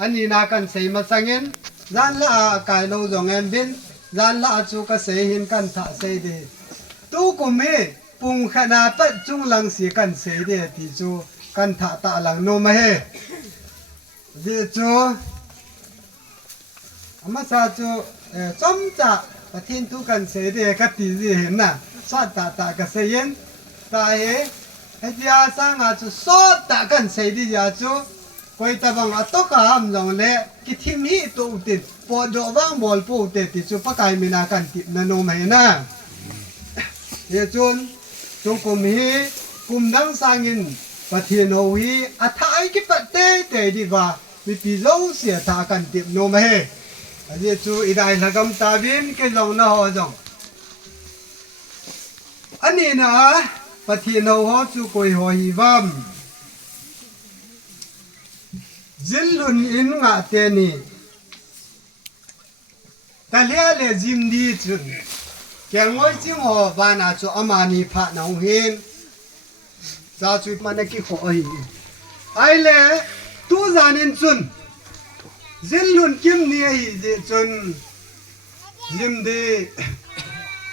anh nhìn na cần xây mà sang in gian là cái lâu rồi em bin gian là chú cái xây hin cần thả xây đi tu cùng mi pung khana bắt chung lăng xì cần xây đi thì chú cần thả tạ lăng nô mà he thì chú mà sao chú chấm chả và thiên tu cần xây đi cái tí gì hết nè soát tạ cái xây in tại hết giờ sang à chú soát tạ cần xây đi giờ chú quay ta bằng à tất cả ham rằng lẽ cái thiên hi tu tịt bỏ đồ vang bol po tịt thì chú bắt cái mình cần tịt là nô mày na giờ chúng cùng đang sang in và thiên hậu hi à thái cái bát tê đi vào vì tí dấu xỉa thà cần tịt nô mày giờ chú ý đại là cầm ta viên cái dòng nó họ dòng anh này nè và thiên hậu họ chú coi họ hi vam zin lun in nga te ni ta le jim di chun kyang ngoi chim ho ba na chu amani pha nong hin za chu man ki kho hi ai le tu zanin chun zin lun kim ni hi je chun jim di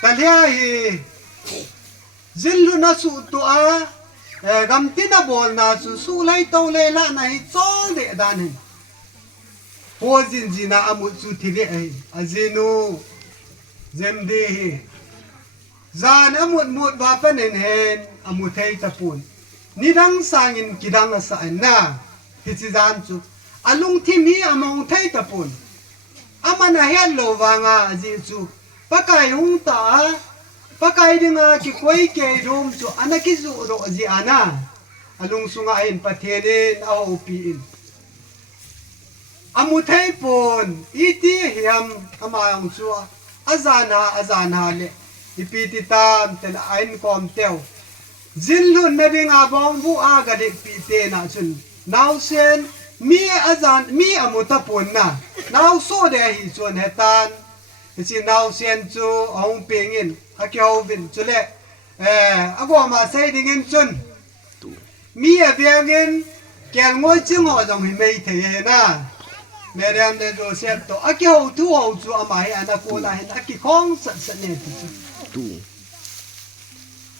ta le hi zin lun na su tu a gam tin a bol na su lai to le la na hi chol de dan hi ho jin ji na amu chu thi le ai azinu jem de hi zan amut ba pen hen amu thei ta pun ni dang sang in kidang a sa na hi chi zan chu alung thi mi among thei ta pun amana hen lo wanga ji chu pakai hung ta pakai dinga ki koi ke rom chu anaki zu ro ji ana alung sunga in pathenin au pi in amu thei pon iti hiam amang chu azana le ipiti tam tel ain kom tel zinlun na dinga bong bu aga de pi te na chun Naosen mi amu ta pon na naw so de hi chon hetan si Naosen chu ong pengin akyo vin chule ago ma sei dingin chun mi a biangin kel ngoi ching ho jong hi mei the na merem de Joseph to akyo tu ho chu ama hi ana ko la hin aki khong sat ne tu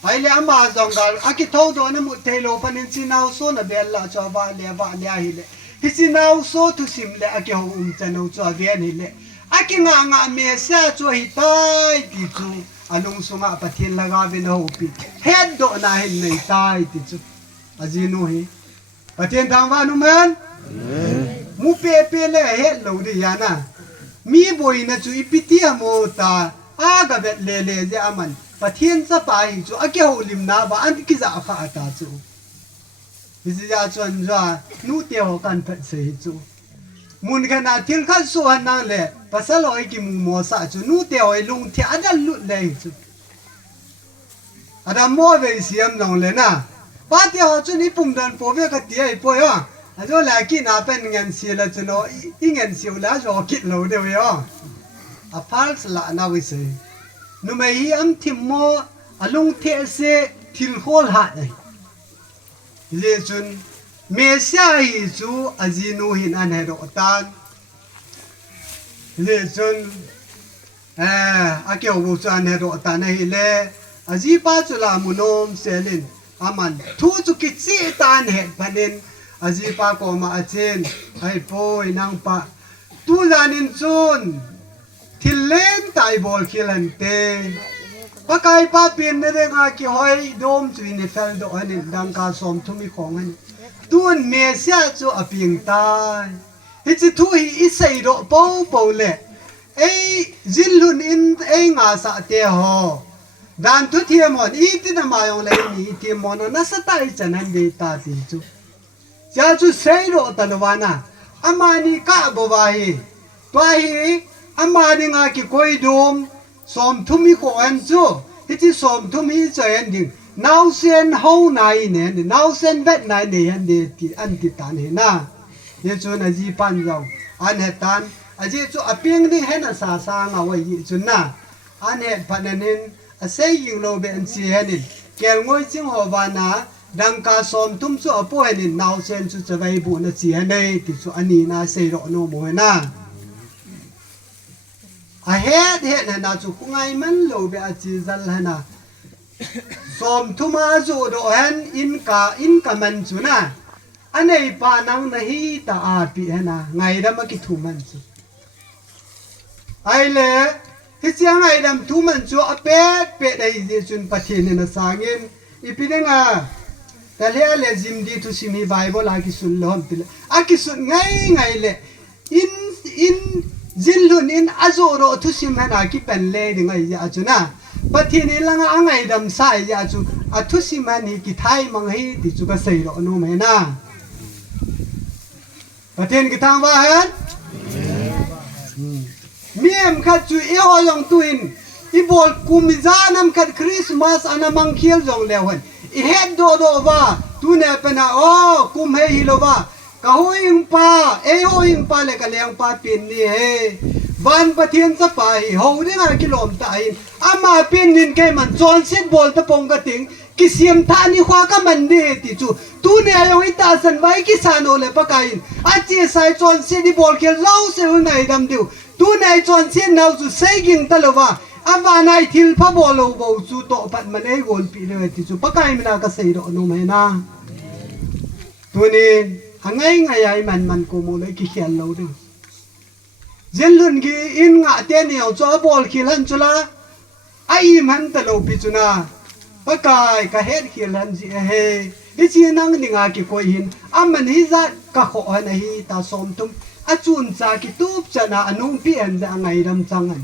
ai le ama jong gal aki tho do na mu te lo panin chi naw so na bel la cho ba le hi le hi chi naw so tu sim le aki ho chano cho avian hi le aki nga me sa cho hi tai ti chu alung sunga pathin laga bin ho pi head do na hin nei tai ti chu azinu hi pathin thang wa nu man mu pe le he lo di yana mi boi na chu ipiti amo ta aga bet le je aman pathin sa pa hi chu ake ho lim na ba an ki za kha ta chu hi ja chuan ja nu te ho kan phet se hi chu mun khana thil khan so han na le pasalo ai ki mu mo sa chu nu te oi lung thi adal lut le chu ada mo ve siam nong le na pa ti ho chu ni pum dan po ve ka ti ai po yo a jo la ki na pen ngan si la chu no i ngan si la jo kit lo de yo a fals la na wi se nu mai hi am thim mo alung the se thil khol ha ai le chun me sia hi chu azinu hin an he ro tan le chun akyo bu chan he ro tan hi le azi pa chu la munom selin aman thu chu ki chi tan he panin azi pa ko ma achen ai poi nang pa tu zanin chun thilen tai bol khilan te pakai pa pin ne nga ki hoi dom chu ni fel do ani dang ka som thumi khong ani tuan me sia chu aping tai hi chi thu hi i sei ro po le ei zilun in ei nga sa te ho dan tu thiamon i ti na ma yong le ni thiamon na sa tai chanan de ta ti chu ja chu sei ro tanwana amani ka bo ba hi to hi amani nga ki koi dum som thumi ko an chu hi chi som thumi chen ding Naosen ho nai ne Naosen vet nai ne han de ti an ti tan he na ye chu na ji pan jong an he tan a ji chu aping ni he na sa nga wai yi chu na an he pananin a sei ying lo be an chi he ni kel ngoi ching ho ba na ดังกาสอมทุ่มสู้อป่วยนี่นาวเซนสุจะไปบุญเสียในติดสุอันนี้นาเซโรโนโมยนาเฮ็ดนะจุกไงมันโลเบอจิซัลฮนะสอมทุ่มาจูโดเห็นอินกามันจุนะอันไหนปานังนะฮีตาอาปีฮนะไงดำมากิทุมันจุไอเล่ที่เสียงไงดำทุมันจูอเป็ดไอเดจุนปะเทนนะสางินอีปีนึงแต่เล่จิมดีทุสิมีไบเบิลอากิสุนล้อมติละอากิสุนไงเล่อินจิลลุนอินอาโจโรทุสิมฮนะกิเป็นเล่ดิไงยาจุนะปะเทนลังอ่างไงดำสายยาจุอาทุสิมันนี่กิไทยมังฮีติจุกเสยโรโนเมนะปะเทนกิทางว่าเห็นเมียมขัดจุเอวยังตุนอีบอลกุมิจานมขัดคริสต์มาสอันมังเคียวจงเลวันอีเฮ็ดโดว่าตุเนปนะโอ้กุมเฮฮิโลว่ากะโหอิงปาเอโหอิงปาเลกะเลงปาปินนี่เฮวันปะเทียนสปายโหดิงากิโลมตาอินอามาปินนินเกมันจอนเซตบอลตะปงกะติงกิเสียมทานี่ขวาก็มันดีติจูตูเนี่ยยังอิตาสันไว้กิสานโอเลปะกาอินอาจีไซจอนเซดีบอลเกลเล่าเซวไงดำดิวตูเนี่ยจอนเซนเอาจูเซกิงตะลว่าอาวานายทิลพะบอลโบจูโตปัดมันเอโกลปีเลยติจูปะกาอินากะเซโดโนเมนาตูนี่หังไงไอ้มันโกโมเลยกิเขียนเราดิเจนลุนกีอินงะเตนี่เอาจ้าบอลขีลันจุลาไอ้มันตะโลปิจุนาปะกายกะเฮ็ดขีลันจิเฮฮิจีนังนิงากิโกหินอามันฮิซากะโคอันฮิตาสอมตุมอาจุนจากิตูบจนะอนุปีอันจะไงดำจังอัน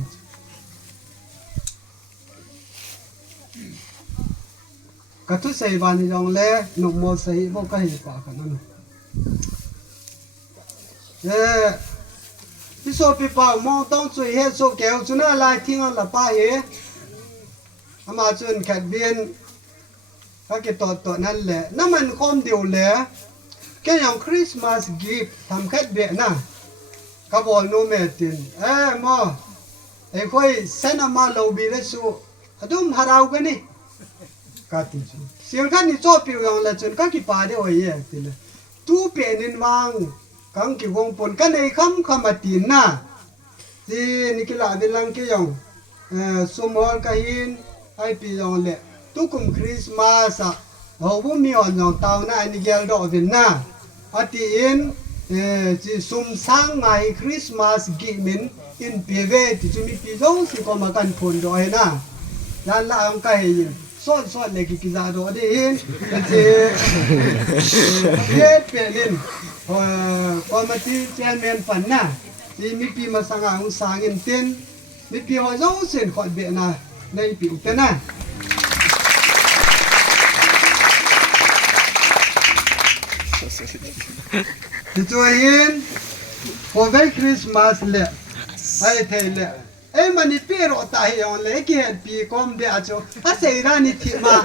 กะทุเซบานิจงเลนุโมเซบ่กะฮิปากันนั่นที่โซปีปามองต้องช่วยเฮ็ดโซแก้วจุน่าลายทิ้งอันละป้าเออามาจุนแขกเบียนก็เก็บตัวนั่นแหละนั่นมันคอมเดียวแหละแค่อย่างคริสต์มาสกิฟต์ทำแค่เบียนะก็บอกโนเมตินมอไอ้ค่อยเส้นมาโลบีเลสูดุมฮาราวกันนี่ก็ติดเสียงกันนี่โซปีอย่างละจุนก็กี่ปาเดียวไอ้เหี้ยติเลยตู้เปลี่ยนมังกังกิวงปนกันไอ้คำมาตีนนะที่นี่กิลาเวลังกี่ยองสมอลกะหินไอปียองเละตุกุมคริสต์มาสเอาบุมีอ่อนยองตาวนะนี่เกลดอกวินนะอาทิอินที่สุมสังไงคริสต์มาสกิมินอินเปเวที่จะมีปีจงสิก็มากันพนดอยนะยันละอังกะเฮียซ้อนเลยกิจาดอดีหินที่เฮ็ดเปลินคอมมิตี้เชนแมนฝันนะที่มีปีมาสังหารสางเงินเต้นมีปีหัวเจ้าเส้นขอดเบนะในปีอุตนะที่ตัวเห็นพอเวคริสต์มาสเละไอ้เทเละมันนี่ปีรอตายอย่างเล็กเห็นปีคอมเดียจูอาศัยรานิทิมา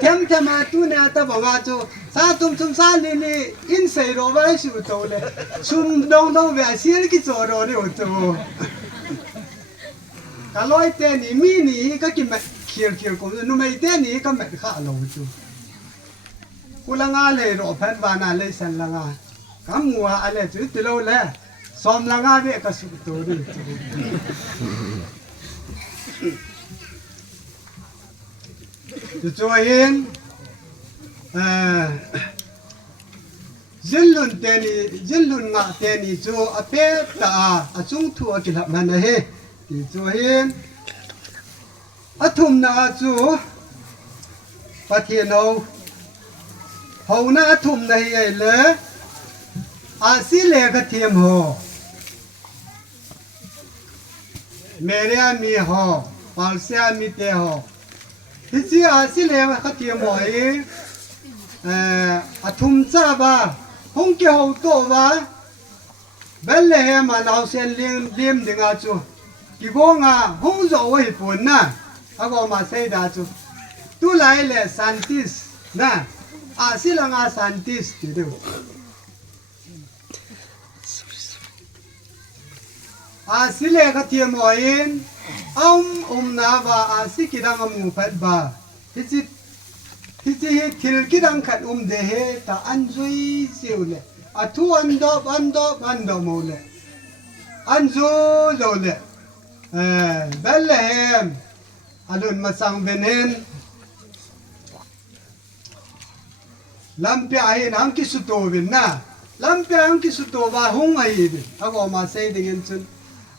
เทมมาตุเนี่ยตะบังอาจูซาตุมซาลีนี่อินเซโรไว้สุดโตเลยซุมดงเวเสียกิจโรนี่โอโตกะลอยเตนี่มีนี่ก็กินแบบเคียวก็นุ่มไอเตนี่ก็แบบข้าโลจูกุลังอาเลยรอพันบานาเลยสันลังอากำงัวอะไรจุดติโลเลยสอมลังอาเวก็สุดโตดิจู่ๆเห็นจิลลุนเตนี่จิลลุนงะเตนี่จู่อเปตาอจุงทัวกิลับมันเฮจู่ๆเห็นอทุมนาจู่ปะเทียนเอาเฮานาทุมนาเฮเลยอาศิเลกเทียมโหเมเรียมีหอปาลเซียมีเตหอที่จีอาศิเลกเทียมโหอาทุมจ้าบ้าหงเกี่ยวตัวบ้าเบลเล่มานาเซนเลี้ยมดึงอาจูกี่กงอาหงโจ้ไว้ปุ่นนะอาก็มาเสดาจูตุไลเล่ซันติสนะอาศิลังอาซันติสติดูอาศิเลกเทียมโอินนาบาอาศิกิดังมูฟัดบาฮิจิ hi chi hi thil ki dang khat de he ta an zui siu le a thu an do mo le an zu lo le Bethlehem alun masang benen lampia hi nam ki su to bin na lampia ang ki su to ba hung ai bin ako ma sei dingin chun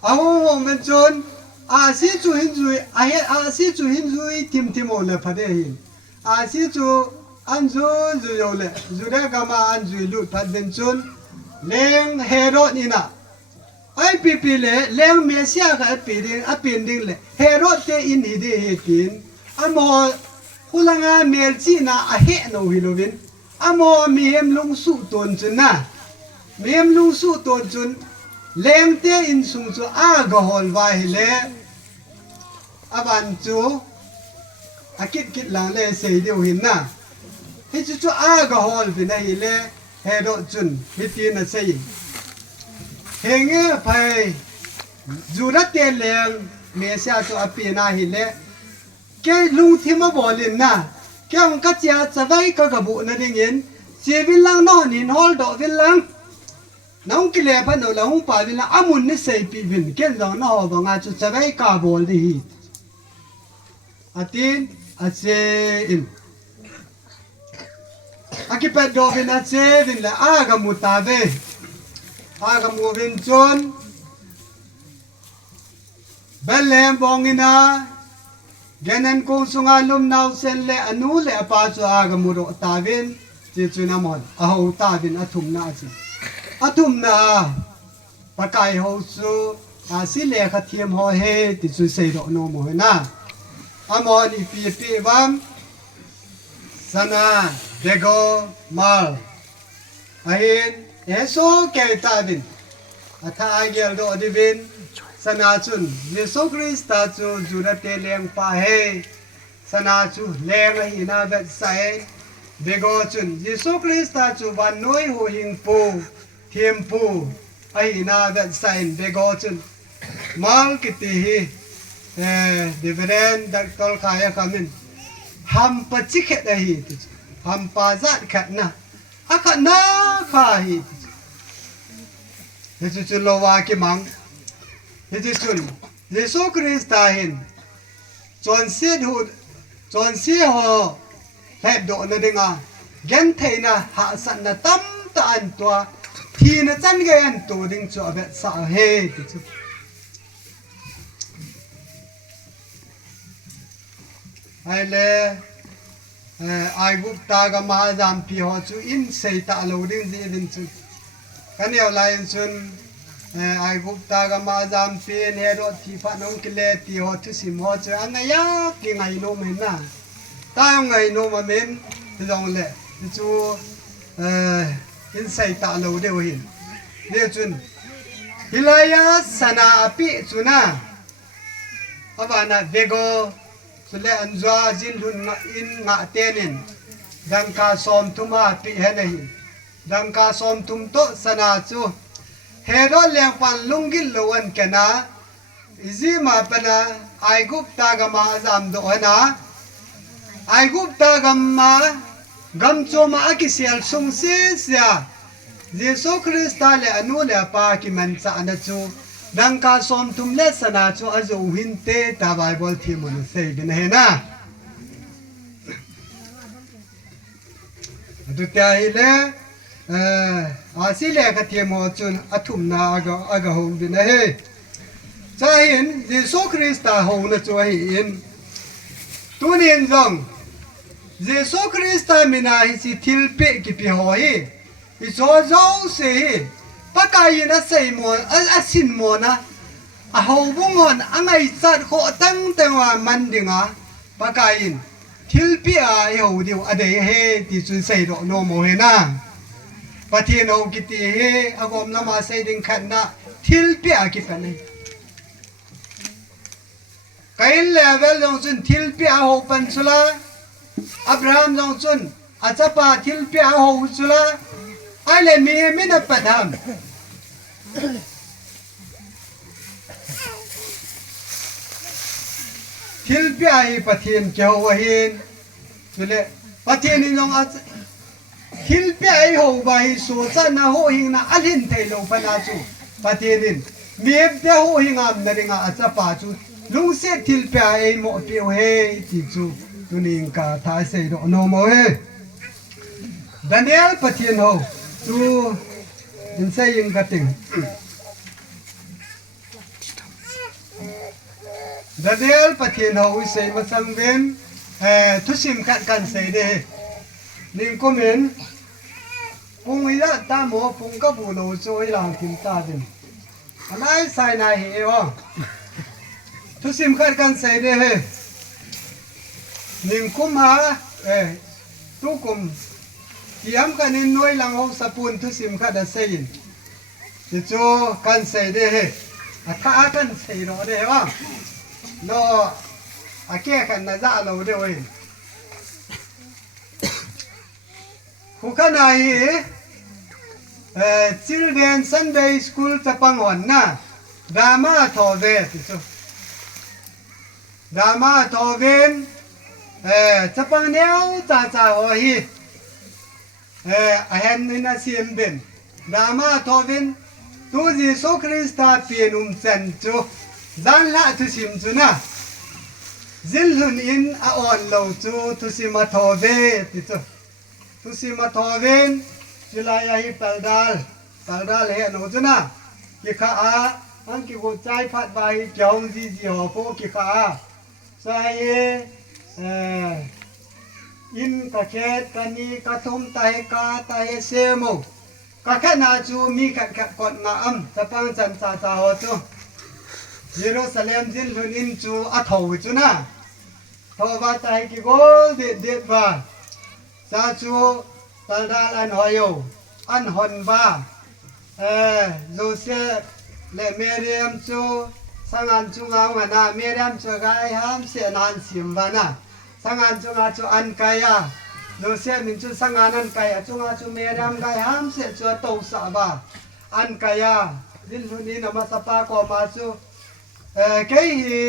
a hung ben chun a si chu hin zui a si chu hin zui tim o le phade hin a si chu an zu yo le zu de ga ma an zui lu phat ben chun leng herod ni na ai pi le leng mesia ga pi ding le herod te in hi de he tin amo hulanga mel chi na a he no hi lo bin amo miem lung su ton chun na miem lung su ton chun leng te in sung chu a ga hol wa hi le aban chu akit lang le sei deu hin na hi chu a ga hol bi na hi le herod chun hi tin na sei henge phai jurat te leng mesia chu api na hi le ke lung thima bolin na ke ong ka chia chawai ka gabu na dingin chevin lang no nin hol do vil lang nong ki le pa no la hung pa vil la amun ni sei pi vin ken lo na ho ba nga chu chawai ka bol di hi atin ache in akipat do vin ache vin la aga mutabe aga mu vin chon Bethlehem bongina Ganan kung sunga lum Naosen le anu le apa chu aga muro tavin chi chu na mon a ho tavin athum na pakai ho su a si le kha thiam ho he ti chu sei ro no mo na amon I pi bam sana dego mal ahin eso ke tavin atha agel do divin sana chun Yesu Krista chu jurate leng pa he sana chu leng hi na vet sai bego chun Yesu Krista chu ban noi ho hing pu thiam pu ai na vet sai bego chun mal kiti hi dividend dak tol khaya kamin ham pa chi khet hi ham pa zat khat na akhat na kha hi Yesu chu lo wa ki mang Hiji chun Yesu Krista hin chon si ho hep do na dinga gen thei na ha san na tam ta an tua thi na chan ge an tu ding chu abe sa he ti chu ai le ai gup ta ga ma jam pi ho chu in sei ta lo ding ji din chu kan yo lai chun ai gup ta ga ma jam pin he ro thi pha nong kile ti ho thu sim ho che anaya ki ngai no men na ta ngai no ma men dong le chu in sai ta lo de hin le chun hilaya sana api chuna abana vego sule anjwa jin lun nga in nga tenin dang ka som tuma pi he nei dang ka som tum to sana chu Herod leng pan lungil loan kena izi ma pana ai gup ta ga ma zam do na ai gup ta ga ma gam cho ma akisial sung se sia Yesu Krista le anu le pa ki man cha na chu dang ka som tum le sana chu azu hin te ta bible thi mon sei bin he na du ta hi le asile ka thiemo chun athum na aga ho bin he cha hin Jesu Krista ho na chu hi in tunin jong Jesu Krista mina hi si thilpe ki pi ho hi I zo se hi pakai na sei mo asin mo na a ho bungon angai chat kho tang tengwa mandinga pakain thilpe a ho diu ade he ti chu sei ro no mo he na Patino kiti he agom lama say ding khat na thilpi akipan he kain level jong chun thilpi a ho pan chula Abraham jong chun achapa thilpi a ho chula ai le mi na padam thilpi ai pathin ke ho hin chule ประเทศนี้ลงอาทิลเปียไอโหบายสูจันนะโหหิงนะอันหินไทยลงพนาจูประเทศนี้มีเอฟเดียวโหหิงามนั่นเองอาจจะป่าจูลุงเสียทิลเปียไอโมเปียวเฮจิจูตุนิงกาท้ายเสดโนโมเฮดานิเอลประเทศโหจูอินเซยิงกติงดานิเอลประเทศโหวิเศษมาสังเวนทุสิมกันเสดนิ่งก็เหม็นปุงวิระตาหมอปุงก็บูโนโจยหลังกินตาดินอะไรใส่นายเหวะทุสิมกันเสดนิ่งกุมหาตุกุมที่ยำกันนินน้อยหลังห้องสปูนทุสิมขัดเสียนจะโจกันเสดถ้ากันเสดเราเดี๋ยวว่าโนอาแก่กันน่าจะเราเดี๋ยวเองผู้ขณะนี้children Sunday school จะปังหวันนะดราม่าทอเวติจูดราม่าทอเวนจะปังเนี้ยจ่าหัวฮีเห็นนี่นะเสียมเป็นดราม่าทอเวนตูจิสุคริสต์เปียนุมเซนจูจันละทุสิมจูนะจิลลุนอินอาออนโลจูทุสิมาทอเวติจูทุสิมาทอเวนจุลายาฮิปัลดาลเฮโนจูนะกิข้าอันกิโกใจพัดไปเกี่ยวจีหัวโพกิข้าใส่อินกะเขตกันนี้กะทุมตาเฮกาตาเฮเซโมกะแค่นาจูมีขัดกดงามจะปังจันจ่าหัวจูเยรูซาเล็มจินลุนอินจูอัฐวิจูนะทว่าตาเฮกิโกเด็ดว่าซาจูตัลดาลอันหอยอันหอนบ้าโจเซฟและเมเรียมจูสังอันจูงาวนาเมเรียมจูกายหามเสียนานสิมบานะสังอันจูงาจูอันกายาโจเซฟมินจูสังอันอันกายาจูงาจูเมเรียมกายหามเสียจูโตสาบาอันกายาดินลุนีนามาสปาโกมาจูเกฮี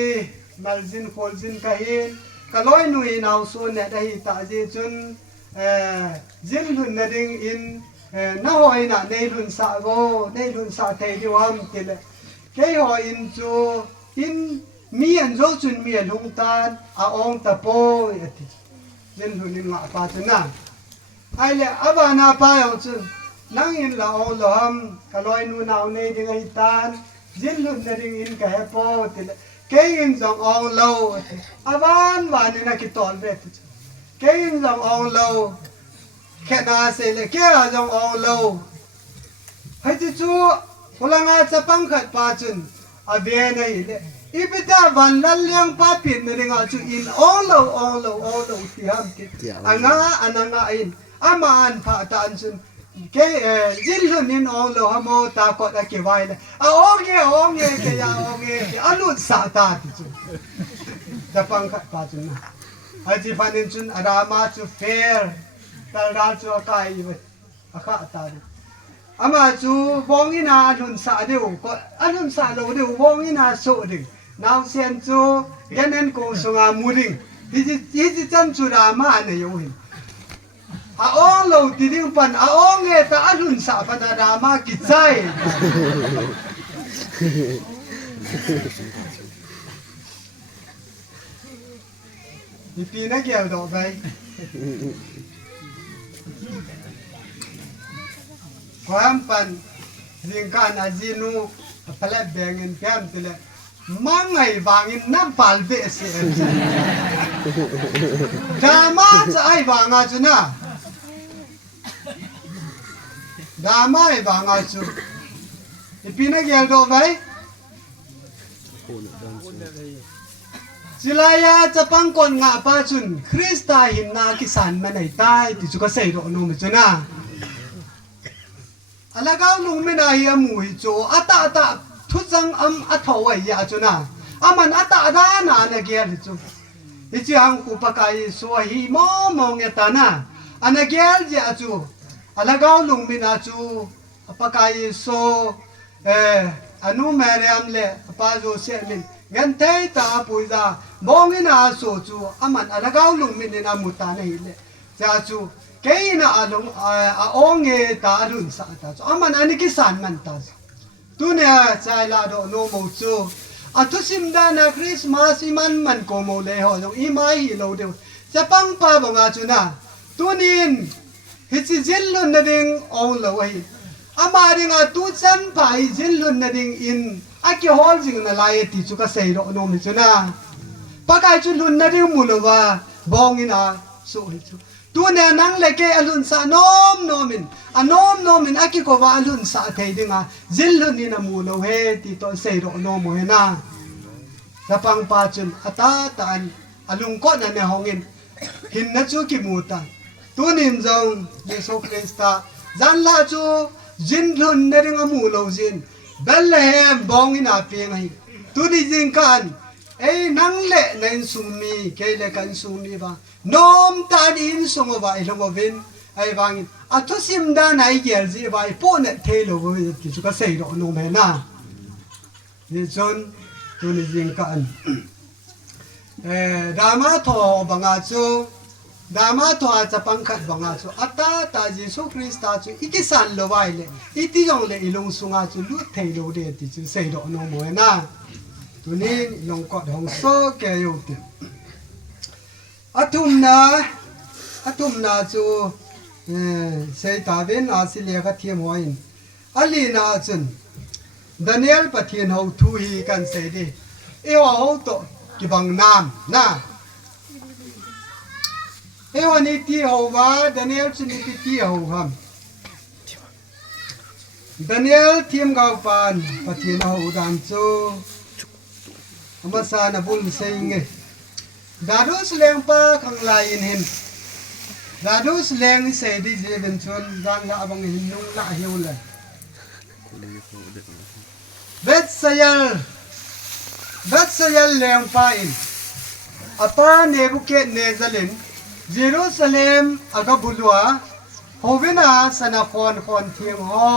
มัลจินโคลจินกะฮินกะลอยนุยนาวซูนเนี่ยได้ตาจีจุนจินลุนนดิงอินน่าหอยน่ะในลุนสาโกในลุนสาเทดิวามติเลเกยหอยอินจูอินมีอันโจจุนมีอันลุงตานอาองตะโปยติจินลุนอินงะปาจุนะไอเลอบานาปายองจุนนั่งอินละองลอมกะลอยนูนาวในดิงไอตานจินลุนนดิงอินกะเฮโปติเลเกยอินจององโลอบานวานินะกิตอลเวติเกยอินจององโลแค่นาเสเลเกี่ยจงองโลให้ที่จูพลังงานจะปังขัดปาจุนอาเบียนเลยอีพิธาวันลันเลี้ยงป้าปิดในเรื่องจูอินองโลที่ห้ามกิดอันนั้นอินอามาอันพาตาอันจุนเกี่ยจิลลุนินองโลฮามโตากอดอะเกี่ยวไว้เลยองเกี่ยเกี่ยองเกี่ยอันนู้นสาตาที่จูจะปังขัดปาจุนนะให้ที่พันินจุนอารามาจูเฟร์ตาลาจูอากาศอาคาตาดิอามาจูวงอินาดุนสาเดียวก็อันดุนสาโลเดียววงอินาโซดินาวเซียนจูยันเอ็นกูสงามูดิงฮิจิจันจูรามาเนยโอหิอาองโลติดิงปันอาองเอตาอันดุนสาปันรามากิจใจนี่ปีนักเกี่ยวดอกไปความปันยิงการอาจินูพลัดแดงเงินแก้มติเลมังไงวางอินน้ำปาลเบสเองดราม่าจะไอ้วางอาจุนะดราม่าไอ้วางอาจุอีปีนักเกี่ยวดอกไปจิลายาจะปังก่อนงาปาจุนคริสตาหินนาคิสันมันไหนใต้ติจุก็เสดโนมิจุนะอะไรก็ลุงไม่ได้ยามุยโจอัตตาทุจังอัตถวายยาจุนะมันอัตตาด้านาเนี่ยเกี่ยดิจูอิจิฮังกุปกายสวหิมองเงตานะอันเนี่ยเกี่ยดิจูอะไรก็ลุงไม่ได้จูปกายโซอนุเมริอัมเลปาโจเซมินกันเทตาปุยดามองอินาโซจูมันอะไรก็ลุงไม่ได้นามุตาเนี่ย จะจูเกยน่ะลงองเงตาลุนสาตาจูมันอันนี้กิสานมันตาตัวเนี่ยใจลาโดโนโมจูทุสิมดานาคริสต์มาสมันโกโมเลหอยอีมาฮิโลเดียวจะปังปาบังอาจูนะตัวนี้ฮิจิจิลลุนนดิ่งองโลไอมาดิงตูจันไปจิลลุนนดิ่งอินอาฮอลจิงนาลายติจูกเซโรโนมิจูนะปากไอจุลุนนดิ่งมูลวาบองอินาสุฮิจูตัวเนี่ยนังเล็กอลุนสานอมโนมินอากิโกวาอลุนสาเทดิงจิลลุนนินามูลเฮติโตเซโรโนโมเฮนาจะปังปาจุนอัตตานอลุงก้อนนั่นเนี่ยหงอินหินนัจูกิมูตาตัวนินจงเยซูคริสต์จันลาจูจินลุนเนริงมูโลจินเบลเลมบองอินาเปียงให้ตัวนี้จิงกันนังเล่นันสุมีเกลกันสุมีบ้าน้อมตาดินส่งว่าไอ้ลงวินไอ้บางทุสิมดานไอ้เกลจีว่าไอ้ปนเทโลวิที่สุดก็เสียดอกโนเมน่านี่จนตัวนี้จิงกันดามาทอบางอาจูดามาทอจะปังขัดบางอาจูอัตตาเยซูคริสต์จูอีกิสันโลไว้เลยอีที่จงเลยอีลงสุงอาจูลุเทโลเดที่สุดเสียดอกโนเมน่าตัวนี้ลงกอดของโซแกอยู่ติอาทุมนาจูเซตาเวนอาศิเลียกเทียมหัวอินอลีนาจุนดานิเอลปะเทียนเขาทุยกันเสดีว่าเขาโตกิบังน้ำนะวันนี้ที่เขาว่าดานิเอลจุนที่เขาทำดานิเอลทีมกาวปานปะเทียนเขาดันจูมาสานาบุลเซงเงดาดูสเลงปาขังลายอินหินดาดูสเลงเสดีเจเป็นชนดังละบังหินนุ่งละเหี่ยวเลยเบสเซียลเลงปาอินอาปาเนบุเกตเนซาลินเยรูซาเล็มอากาบุลัวโฮวินาสนาคอนเทียงฮอ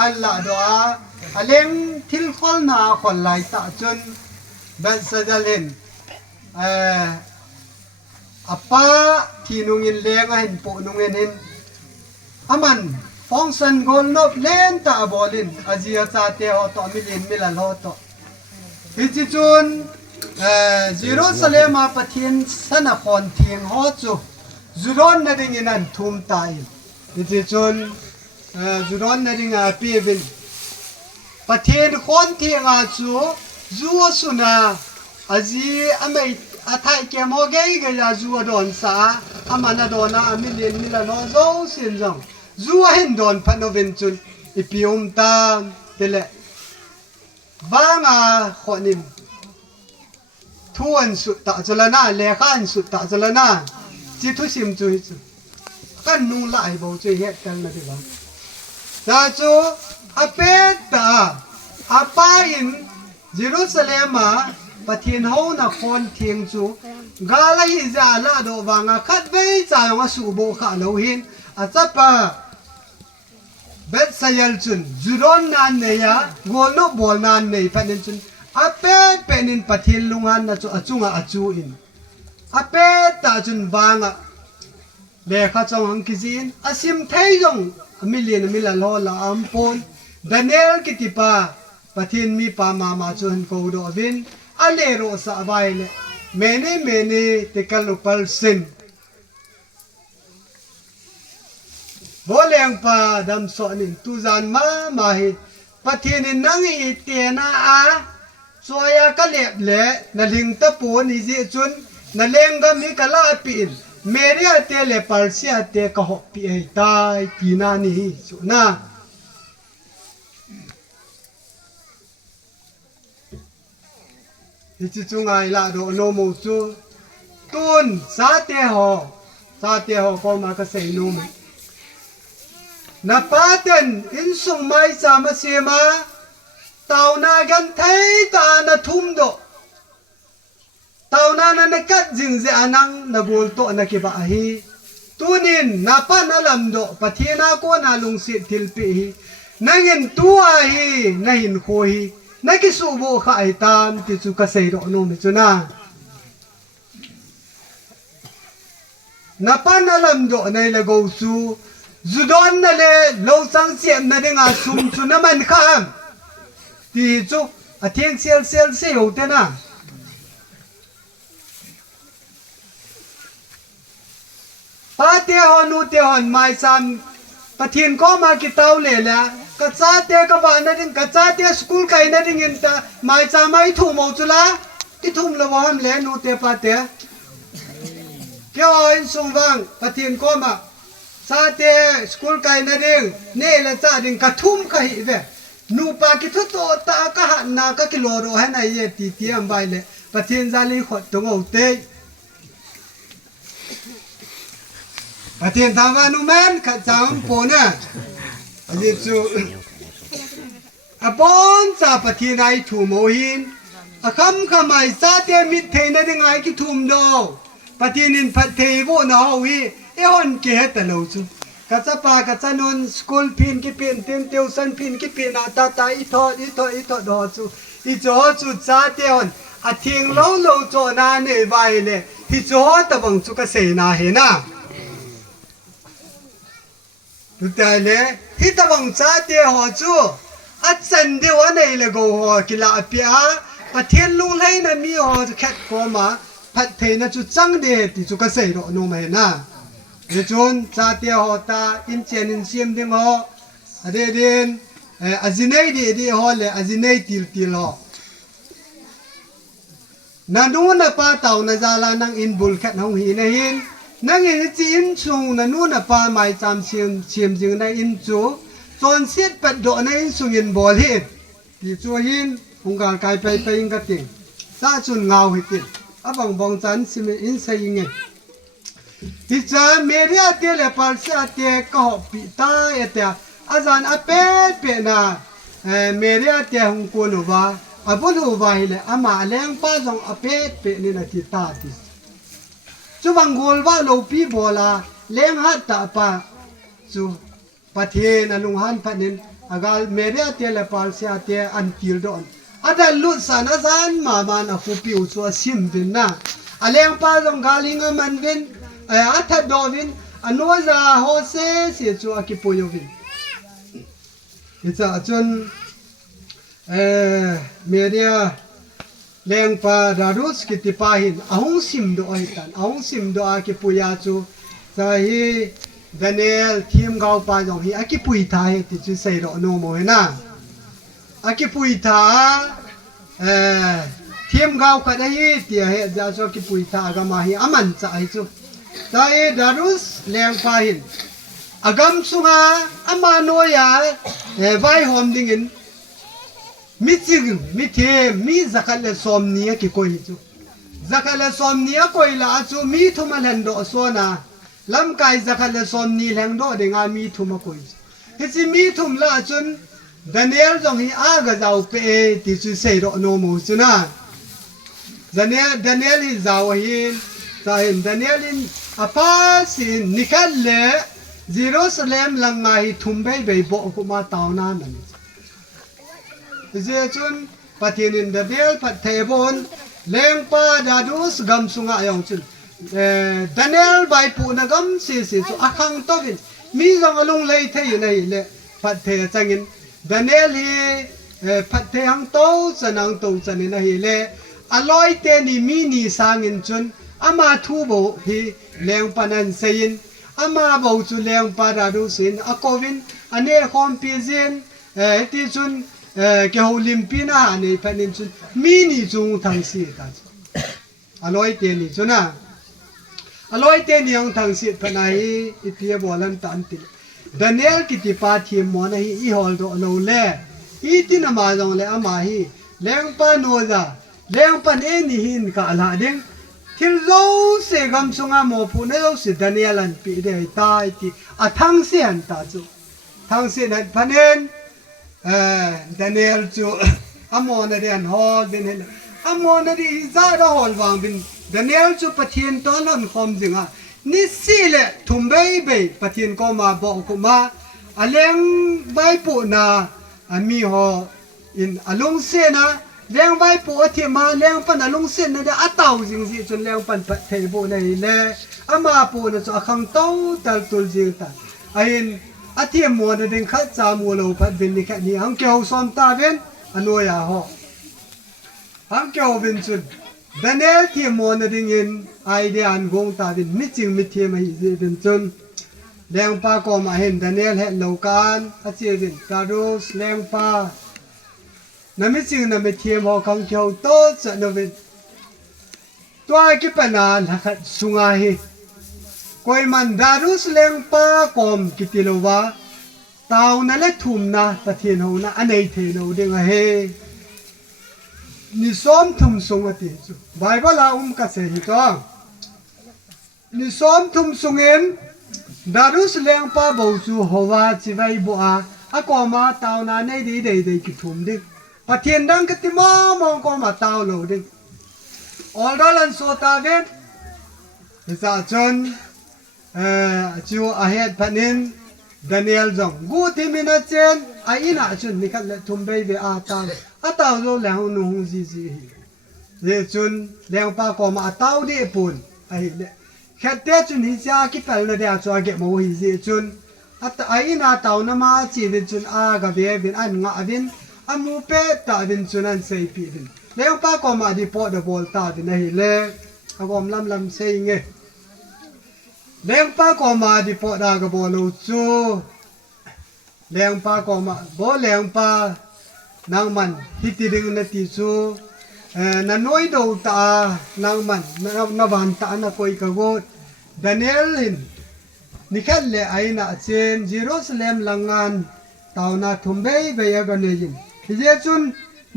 อัลลาดัวอเลงทิลคอลนาคนไลตาจนเบสเซียลินอาปาที่นุ่งินเลี้ยงเห็นปูนุ่งินเห็นอามันฟองสันโกลนบเล่นตาบอลินอาเจียซาเตอต่อมิลินมิลาโลต่อฮิจิจุนเยรูซาเล็มปะเทียนสนาคอนเทียงฮอจูจุรอนนั่นเองนั่นทุ่มตายฮิจิจุนจุรอนนั่นเองปีวินปะเทียนคอนเทียงอาจูจูสุนาอาจีอเมย์อาไทยเกมโอเกย์ก็จะจูโดนซาอามันโดนอามิลินมิลาโนโซสินจงจูเห็นโดนพันโนเวนจุนอีพิอุมตาเดลบางคนนิมทวนสุดตาจลนาเลขันสุดตาจลนาจิตุสิมจุยจุกันนุ่งไล่บ่จุยเหตุกันนะที่ว่าแต่จูอาเปตาอาปาอินเยรูซาเล็มปะเทียนเขานะคนเทียงจูกาลฮิจาลาโดวางคัดเวจายงสูบข้าโลหินอาจับปะเบ็ดสยลจุนจุรอนนันเนียโกโนบอลนันเนียเป็นจุนอาเป็นินปะเทียนลุงอันนะจูอาจุงอาจูอินอาเป็ดตาจุนวางเลขาจงหังกิจินอาซิมเทยงมิลลาโลลาอัมพอนดานิเอลกิติปาปะเทียนมีปามาจุนโกโดวินอเลโรสาบายเลเมเนเตกัลุปัลซินโบเลงปาดัมโซนินตุจานมาฮิปะเทียนนังอิเตียนาอาสวยกะเล็บเละนลิงตะปูนิจิจุนนเลงกะมีกะลาปีนเมเรียเตเลปัลเซียเตกะฮอปีไอตายปีนานีสุนาที่จุงไงล่ะโดโนมูจูตุนซาเตโฮก็มากระเซนูมนับปัตนอินสุงไม่สามเสียมาตาวนากันเทตานาทุ่มโดตาวนานันกัดจิงเจอานังนาบุลโตนักบะฮีตุนินนับปนาลัมโดปะเทียนาโกนาลุงสิทิลปีฮีนังินตัวฮีนัหินโคฮีนักสูบข้าไอตามที่จุกเสดโนมิจุนา na pan alam do nei le go su zudon na le lo sang siam na ding a sum chu na man kham ti chu a thieng sel se ho te na pa te hon nu te hon mai sam pathin ko ma ki tau le la ka cha te ka ba na ding ka cha te school kai na ding in ta mai cha mai thu mo chu la ti thum lo ham le nu te pa te kyo in sung wang pathin ko ma cha te school kai na ding ne la cha ding ka thum ka hi ve nu pa ki thu to ta ka ha na ka ki lo ro ha na ye ti ti am bai le pathin za li khot to ngau te pathin thang anu men ka chang po na ali chu apon cha pathin ai thu mo hin a kham khamai sa te mit the na ding ai ki thum do pathin in phat the bo na ho hi e hon ke he ta lo chu ka cha pa ka cha nun school pin ki pin tin tuition pin ki pin a ta i tho do chu i cho chu cha te hon a thing lo cho na ne vai le hi cho ta bang chu ka se na he na tu ta le hi ta bang cha te ho chu a chan de wa nei le go ho ki la pia pathin lung lai na mi ho khat ko ma phat the na chu chang de ti chu ka se ro no mai na ye chun cha te ho ta in chen in sim ding ho ade din azinei di ho le azinei til ho na nu na pa tau na zala nang in bul khat hong hi na hin nang in chi in chung na nu na pa mai cham sim jing na in chu chon sit pat do na in sung in bol hi ti chu hin hong ga kai pai in ka ti sa chun ngau hi ti abang bong chan sim in sai nge ti cha meria te le par sa te ko pi ta eta azan pe na meria te hong ko no ba abun ho ba hi le ama leng pa jong pe ni na ti ta ti chu bang gol ba lo pi bola leng hat ta pa chu pathen anung han phanin agal meria te le par sa te an til don ada lut san azan ma man a fu pi u chu sim vin na aleng pa jong galinga man vin atha dovin anoza hose se chu akipoyovin It's chun media leng pa darus kitipahin ahong sim do aitan ahong sim do akipuya chu sa hi Daniel thim gau pa jong hi akipui tha he ti chu sei ro no mo he na akipui tha thim gau ka da hi ti he ja so akipui tha ga ma hi aman cha ai chu sa hi darus leng pa hin agam sunga ama noya vai hom dingin mi chig mi the mi zakal somnia ki koi chu zakal somnia koi la chu mi thuma len do so na lam kai zakal somni leng do de nga mi thuma koi he chi mi thum la chun Daniel jong hi aga zau pe ti chu sei ro no mo chu na Daniel hi zau hi sa hin Daniel in apa sin nikal le Jerusalem lang ngai thum bei bo ku ma taw na nan je chun pathin in the del pat thebon leng pa dadus gam sunga yong chun Daniel bai pu na gam si chu akhang to vin mi jong alung lei the yu nei le pat the changin Daniel hi pat the hang to chanang to chanin na hi le aloi te ni mi ni sangin chun ama thu bo hi leng panan sein ama bo chu leng pa radu sin akovin ane khom pizin ti chun ke ho limpina ani panin chun mi ni chung thang si ta aloi te ni chuna aloi te ni ang thang si panai itie bolan tan ti Daniel kiti pa thi mo na hi I hol do no le I tin ama jong le ama hi leng pa no za leng pan e ni hin ka ala ding Til zo se gam sunga mo pu na zo se Daniel an pi de ta ti a thang se an ta chu thang se na phanen Daniel chu amo na de an hol bin he amo na di za da hol wang bin Daniel chu pathin ton on khom jinga ni si le thum bei pathin ko ma bo ko ma aleng bai pu na ami ho in alung se na เลี้ยงไว้ปูอธิมาเลี้ยงปันลุงเส้นนั่นเด้อเต่าจริงสิจนเลี้ยงปันเทบุในแลอามาปูนั่นจะขังเต้าตัลตุลจิตาไอ้อาทิมัวนั่นเด้งขัดจามัวเราพัดบินนี่แค่นี้อังเกี่ยวซ้อมตาเวนอนุยาหออังเกี่ยวเป็นจุดดันเนลที่มัวนั่นเด้งยินไอเดียอันกงตาเป็นมิจริงมิเทียมาหิเป็นจุนเลี้ยงปลาก็มาเห็นดันเนลเห็นโลกันอาเจียเป็นการุสเลี้ยงปลานั่นไม่จริงนั่นไม่เทียมหอขังเกี่ยวโต๊ะจะนั่นเป็นตัวไอ้กิปนาลักสุงาฮีคอยมันดารุสเลี้ยงปลากอมกิติโลวาตาวนั่นแหละทุ่มนะตะเทียนหูนะอันไหนเทนหูเด้งเฮนิสอมทุ่มสุงอติจูไบเบิลอากัสเซฮิตองนิสอมทุ่มสุงเอ็นดารุสเลี้ยงปลาบูจูหัวจิไวบัวอากอมาตาวนั่นให้ดีกิทุ่มดิปะเทียนดังกติมามองก็มาตาวโลดิออลดอลันโซตาเวนอิสาจนจูอาเฮดพันินดานิเอลจงกูที่มินาเจนไอ้น่าจนนี่คันเลทุ่มไปเวอาตาวโลแล้วนุ่งซีเยจนเลี้ยงปลาก็มาตาวดิปุ่นไอ้เละแค่เตจนฮิจาคิดไปเลยเดียวจะเก็บมาวิจิจนไอ้น่าตาวน้ำมาจีดิจนอากาเบียบินอันงาบินอามูเปตาดินจุนันเซปีดินเลี้ยงปลาก็มาดิพอดบอลตาดินให้เล่อากอมลำเซงเงเลี้ยงปลาก็มาดิพอดากบอลลูจูเลี้ยงปลาก็มาบ่เลี้ยงปลานางมันฮิติดึงนาทีจูนันน้อยดูตานางมันนาวันตานาคอยกบฏดานิเอลินนี่แค่เล่ไอ้น่ะเจนเยรูซาเล็มลังงานตาวนาทุ่มเบย์เบียกันเลยยินที่เจ้าจุน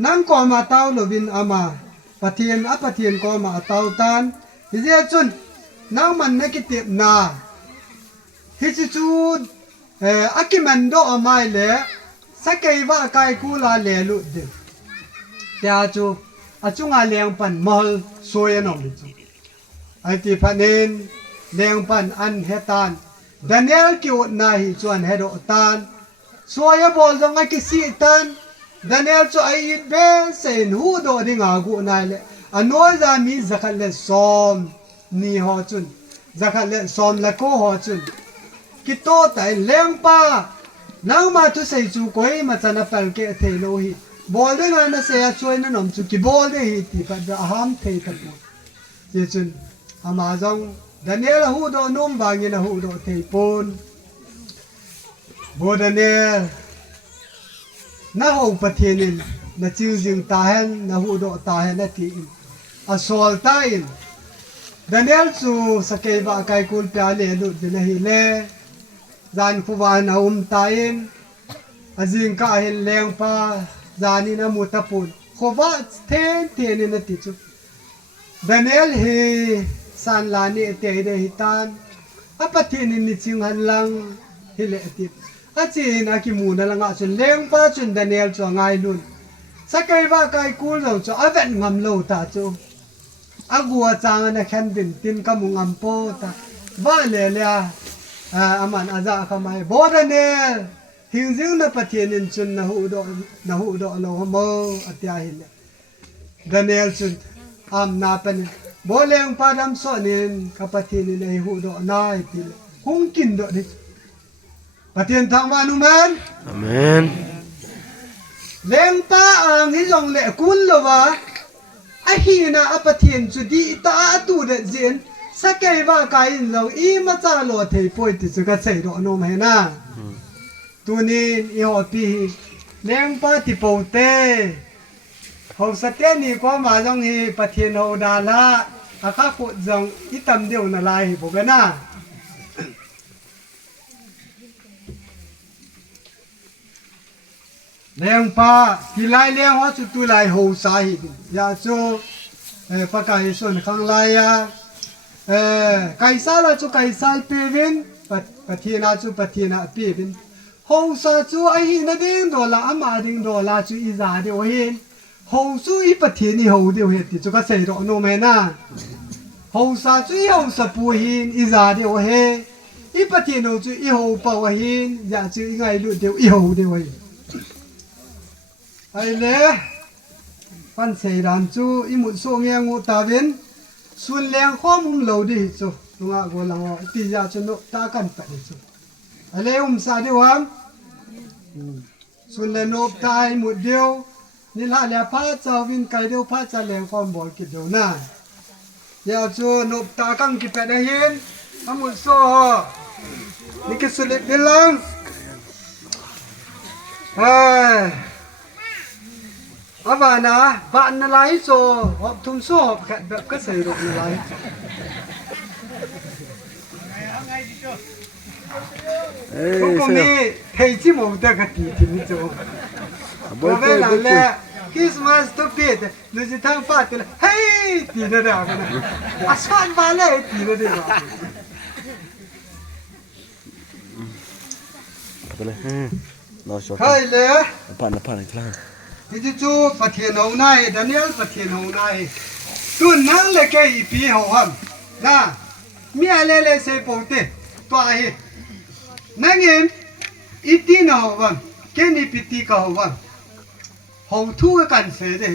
นั่งก็มาตาวลวินอามาปะเทียนปะเทียนก็มาตาวตันที่เจ้าจุนนั่งมันนักติบนาที่จุนอากิมันโดอามาเล่สักไอ้ว่าไก่กูลาเล่ลุดเดแต่อาจูอาจุงอาเลี้ยงปันมอลสวยน้องดิจูไอที่พันเองเลี้ยงปันอันเฮตันดานิเอลคิวนาฮิจวนเฮโดตันสวยบอลจงไอ้กิสิตันดานิเอลจะไอ้เบสเซนหูโดดิงากูนายเลยอันโน้นจะมีสักเล่ซ้อมนี่หัวจุนสักเล่ซ้อมละก็หัวจุนคิดโตแต่เลี้ยงป้านั่งมาทุใส่จูก้อยมาจะนับเป็นเกตเทโลหิบอลได้งานเสียช่วยนั่นน้องจูกี่บอลได้หิที่ปัจจุบันเทตัดหมดเจ้าจุนอามาจงดานิเอลหูโดนุ่มบางยินหูโดเทปนบดเนลน่าหูปะเทียนินน่าจิงจิงตาเห็นน่าหูโดตาเห็นน่าทีอินอาสวลตาอินดานิเอลจูสเกย์บะไกคูลเปียเล่ลุดดินหิเล่จานฟูวานาตาอินอาจิงกาเห็นเลี้ยงปาจานินามุตะปุนขว่าเทนน่าติจูดานิเอลเฮสันลานีเตยเดหิตันอาปะเทียนินนิจิงหันลังฮิเลติอาจีนอากิมูนั่นละงะจนเลี้ยงป้าจนดานิเอลจวงไงลุนสักไกว่าไกกูลเราจะอาเวนงำโลตาจูอากัวจางนะแคนดินตินกมุงำโปตาบ้าเลียอามันอาจาขมายบอดานิเอลหิงซิงนับปะเทียนินจนนะหูโดโลฮโมอัตยาฮิเลดานิเอลจนอามนาเป็นบอลเลี้ยงป้าดำสอนินกับปะเทียนินให้หูโดนายติลคงกินโดดิปะเทียนทางวานุมันอาเมนเลี้ยงป้าอ่างที่จงเละกุลละวะไอฮีน่ะอปะเทียนจุดีตาตูเดเจนสักแกว่าไกอินเราอีมาจาโลเทปอยติสุกะใส่ดอกนมให้นะตัวนี้อีหอปีเลี้ยงป้าติโปเตเฮาสเตนี่ก็มาจงฮีปะเทียนเฮาดาละอาคาโคจงอีตำเดียวน่ะลายบ่กันนะเลี้ยงปลาที่ไล่เลี้ยงว่าจุดตัวไล่หูสาหิตยาโจปากกาส่วนข้างไล่ยาไก่ซาลาจูไก่ซาลเปวินปะเทียนาจูปะเทียนาเปวินหูสาจูไอหินดิ่งโดลาอามาดิ่งโดลาจูอีซาเดียวเห็นหูจูอีปะเทียนี่หูเดียวเห็นติจูก็เสยดอกโนเมน่าหูสาจูอีหูสปูหินอีซาเดียวเห็นอีปะเทียนจูอีหูปาวหินยาจูอีไงลุเดียวอีหูเดียวเห็นไอ้เล่ pan sei ran chu imut so nge ngu ta vin sun leng khom lo di chu lunga go lango ti ya chu no ta kan pa di chu ale sa di wam sun le nop tai mut deu ni la le pha chaw vin kai deu pha cha leng khom bol ki deu na ya chu nop ta kang ki pa da hin amut so ni ki sulit bilang abana bạn na lái so hộp thùng số hộp khátแบบก็ใส่รถna lái cũng đi thấy chứ một đợt cái gì thì chỗ và về là lẽ Christmas Thupi lúc chỉ thằng phát thì hey thì nó ra cái này asphalt vào lại thì nó đi vào hay lẽผ่านอีกครั้ง ที่จูประเทศเราในดานิเอลประเทศเราในตุนนั่งเลยแกอีปีหัวหันนะมีอะไรเลยเสพโปเตตัวอะไรนั่งเองอีตีนหัวหันแกนี่พิธีกับหัวหันหัวทูกันเสียเด้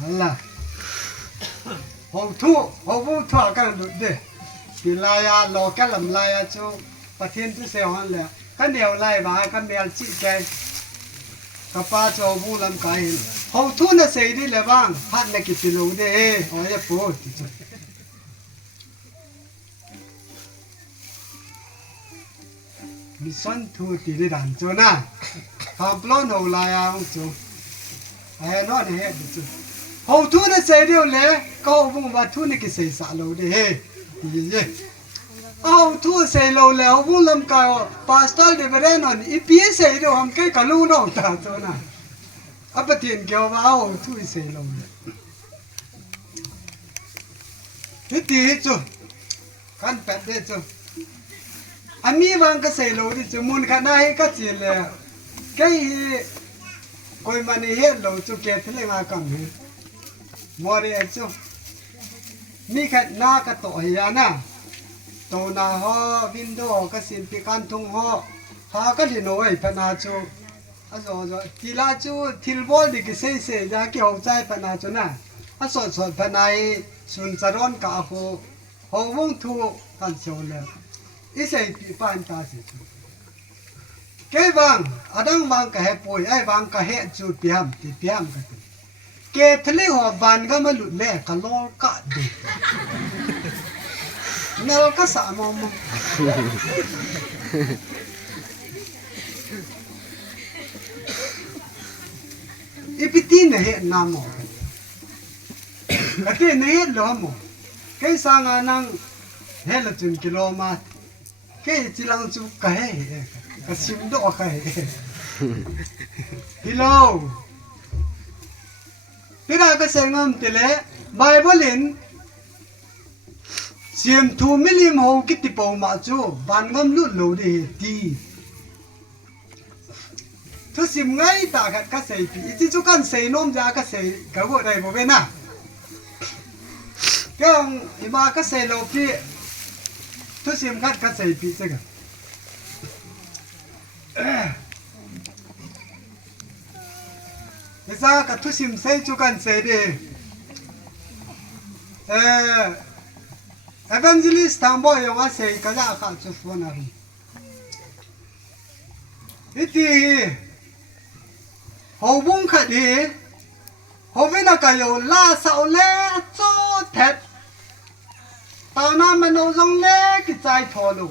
นั่นล่ะหัวทูกันดุเด้ที่ลายาโลกันลำลายาจูประเทศที่เสียหันเลยกันเดียวไล่มากันเดียวจีใจกป้าโจบูลำไก่เขาทุนน่ะเสียดีเลยบ้างพัดนักกิจโลเด้โอ้ยปูมีสันทูตีได้ดันจูน่ะทำปล้นเอาลายเอาจูไอ้นอนเฮ็ดจูเขาทุนน่ะเสียดีเลยก็บุ้งว่าทุนนักกิจเสียสาโลเด้ดีเย่เอาทุนเสียโลแล้วบุ้งลำไก่พาสต้าเดบิเรนอนอีพีเสียดีทำแค่กะลูน้องตาจูน่ะอัปเทียนเกี่ยวว่าเอาทุยเสียลงนี่ตีจูกันเป็ดเด้จูอันนี้บางก็เสียลงดิจูมุนขนาดก็จีเลยแค่คอยมันเห็นลงจูเกตเลยมากันนี่มอเรียจูมีแค่หน้ากระต่อยานะตัวหน้าห่อวินโดว์ก็สินปีกันทุ่งห่อหาก็ดีน้อยพนาจูอาทีละจูทิลบอลดิกิเซ่ยาเกี่ยวใจพนาจูน่ะสดพนายสุนทรอนกาโฮฮวงทูกันโซเลยอีเซ่ปีปานตาสิจูเก็บางอดังบางก็เฮป่วยไอ้บางก็เฮจูเปียมกันเกทะเลหัวบานก็มาหลุดแล่ก็ล้อกะดินั่นก็สามมอีพิธีเนี่ยเห็นน้ำหมดกติเนี่ยเห็นล้อมหมดแค่สร้างนังเห็นละจุนกิโลมาแค่จิลังจุกะเฮ่กสิมดอกะเฮ่กิโลพี่น้าก็เสงมติเลไบเบิลลินเสียมทูมิลิมโฮกิติปอมาจูบันงมลุดโลดีดีทุกสิ่งง่ายตากัดก็เสียปีที่จุกันเสียน้มยาก็เสียกับว่าได้บ่เป็นนะก็อีมาก็เสียโลปีทุกสิ่งกัดก็เสียปีใช่กันนี่ซะกับทุกสิ่งเสียจุกันเสียดีevangelist ทำบ่อยอย่างว่าเสียก็จะขาดจุดฟันอะไรอีทีหัวบุ้งขัดดีหัววินาก็อยู่ล่าเสาเล่โจ้เท็ดตอนนั้นมันเอาลงเล่กิจใจทอลู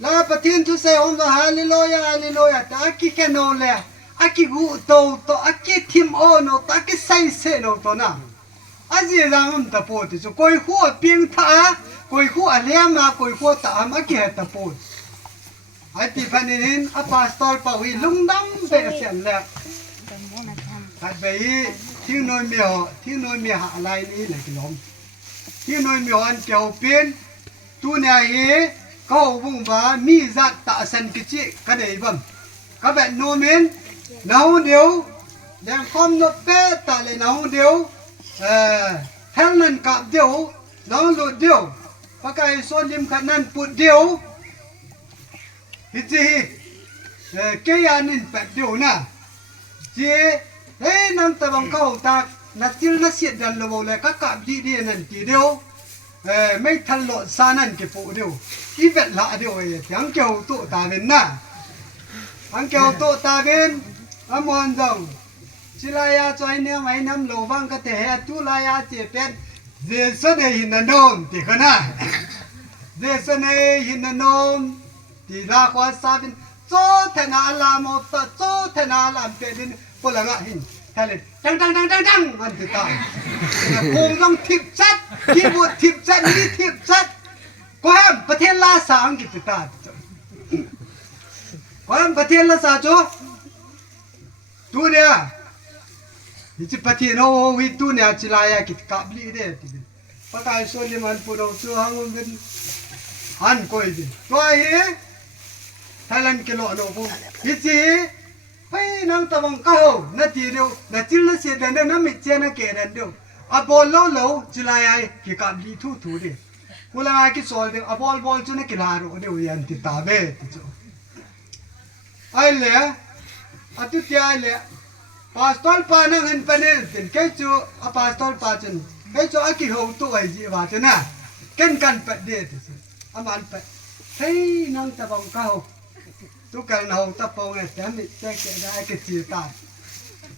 แล้วประเทศทุเสอมว่าฮาเลลูยาแต่อากิแค่นอนเลยอากิกูโตอากิทิมโอโนอากิใส่เสโนตัวน่ะอาจีรังมันตะโพดจู่ก้อยหัวเปียงท่าก้อยหัวเลี้ยมาก้อยหัวตามอากิเหตะโพดไอ้ที่พันนี้อาปาสตอลป่าวิลุงดังเสียนแล้วไอ้ไปที่น้อยเมียหาอะไรนี่เลยกิลมที่น้อยเมียอันเกี่ยวเป็นตัวเนี่ยเขาบุ้งบ้ามีจัดตาสันกิจิกันได้บ้างก็แบบโนเมนน้าเดียวยังคอมนกเป็ดตาเลยน้าเดียวแทงนั้นกับเดียวน้าหลุดเดียวปากไก่ส่วนยิมขันนั้นปุดเดียวฮิจิเกี่ยนินเป็ดเดียวนะเจ เฮ้ยนั่งตะบังเข้าตากนัดจิลนัดเสียดันโลโบเลยก็กลับดีนั่นทีเดียวไม่ทันโหลดซานั่นเก็บปูเดียวอีเวทละเดียวยังเกี่ยวตัวตาเป็นน่ะยังเกี่ยวตัวตาเป็นอมอนจงจิลายาจอยเนี่ยไม่นำโลบังก็แต่ตุลายาเจ็บเป็นเจสันหินนนที่ขนาดเจสันหินนนที่ลาควาซาบินโจเทนาลามอตโจเทนาลามเป็นพลังหินทะเลดังมันติดตามคงต้องทิพชัดที่บททิพชัดนี่ทิพชัดก็ให้ประเทศลาสางกิจตาก็ให้ประเทศลาสาโจดูเนี่ยที่ประเทศโนวิตูเนี่ยจิลายากิจกับลีเดติปะกายโซลิมันพูดเอาชัวหังมันอันก็อีตัวเอ๋ไทยแลนด์กิโลโนบุฮิจิเฮ้ยนางตะวังก้าวนาทีเดียวนาจิลเสียดันเดียวน้ำมิเจนะเกดันเดียวอบอลโลจิลายากิกับลีทูเดียวกูละไงกิโซลเดียวอบอลจุนกิลาโรเดียวยันติตาเบติโจไอ้เล่อตุที่ไอ้เล่พาสตอลปานังเห็นเป็นตินแค่จูพาสตอลปาจุนแค่จูอากิโฮตัวไอ้จีว่าจุนนะกันเป็ดเดียติโจอามันเป็ดเฮ้ยนางตะวังก้าวทุกการเอาตะปองเนี่ยแต่ไม่แจ้งได้ก็จีตาย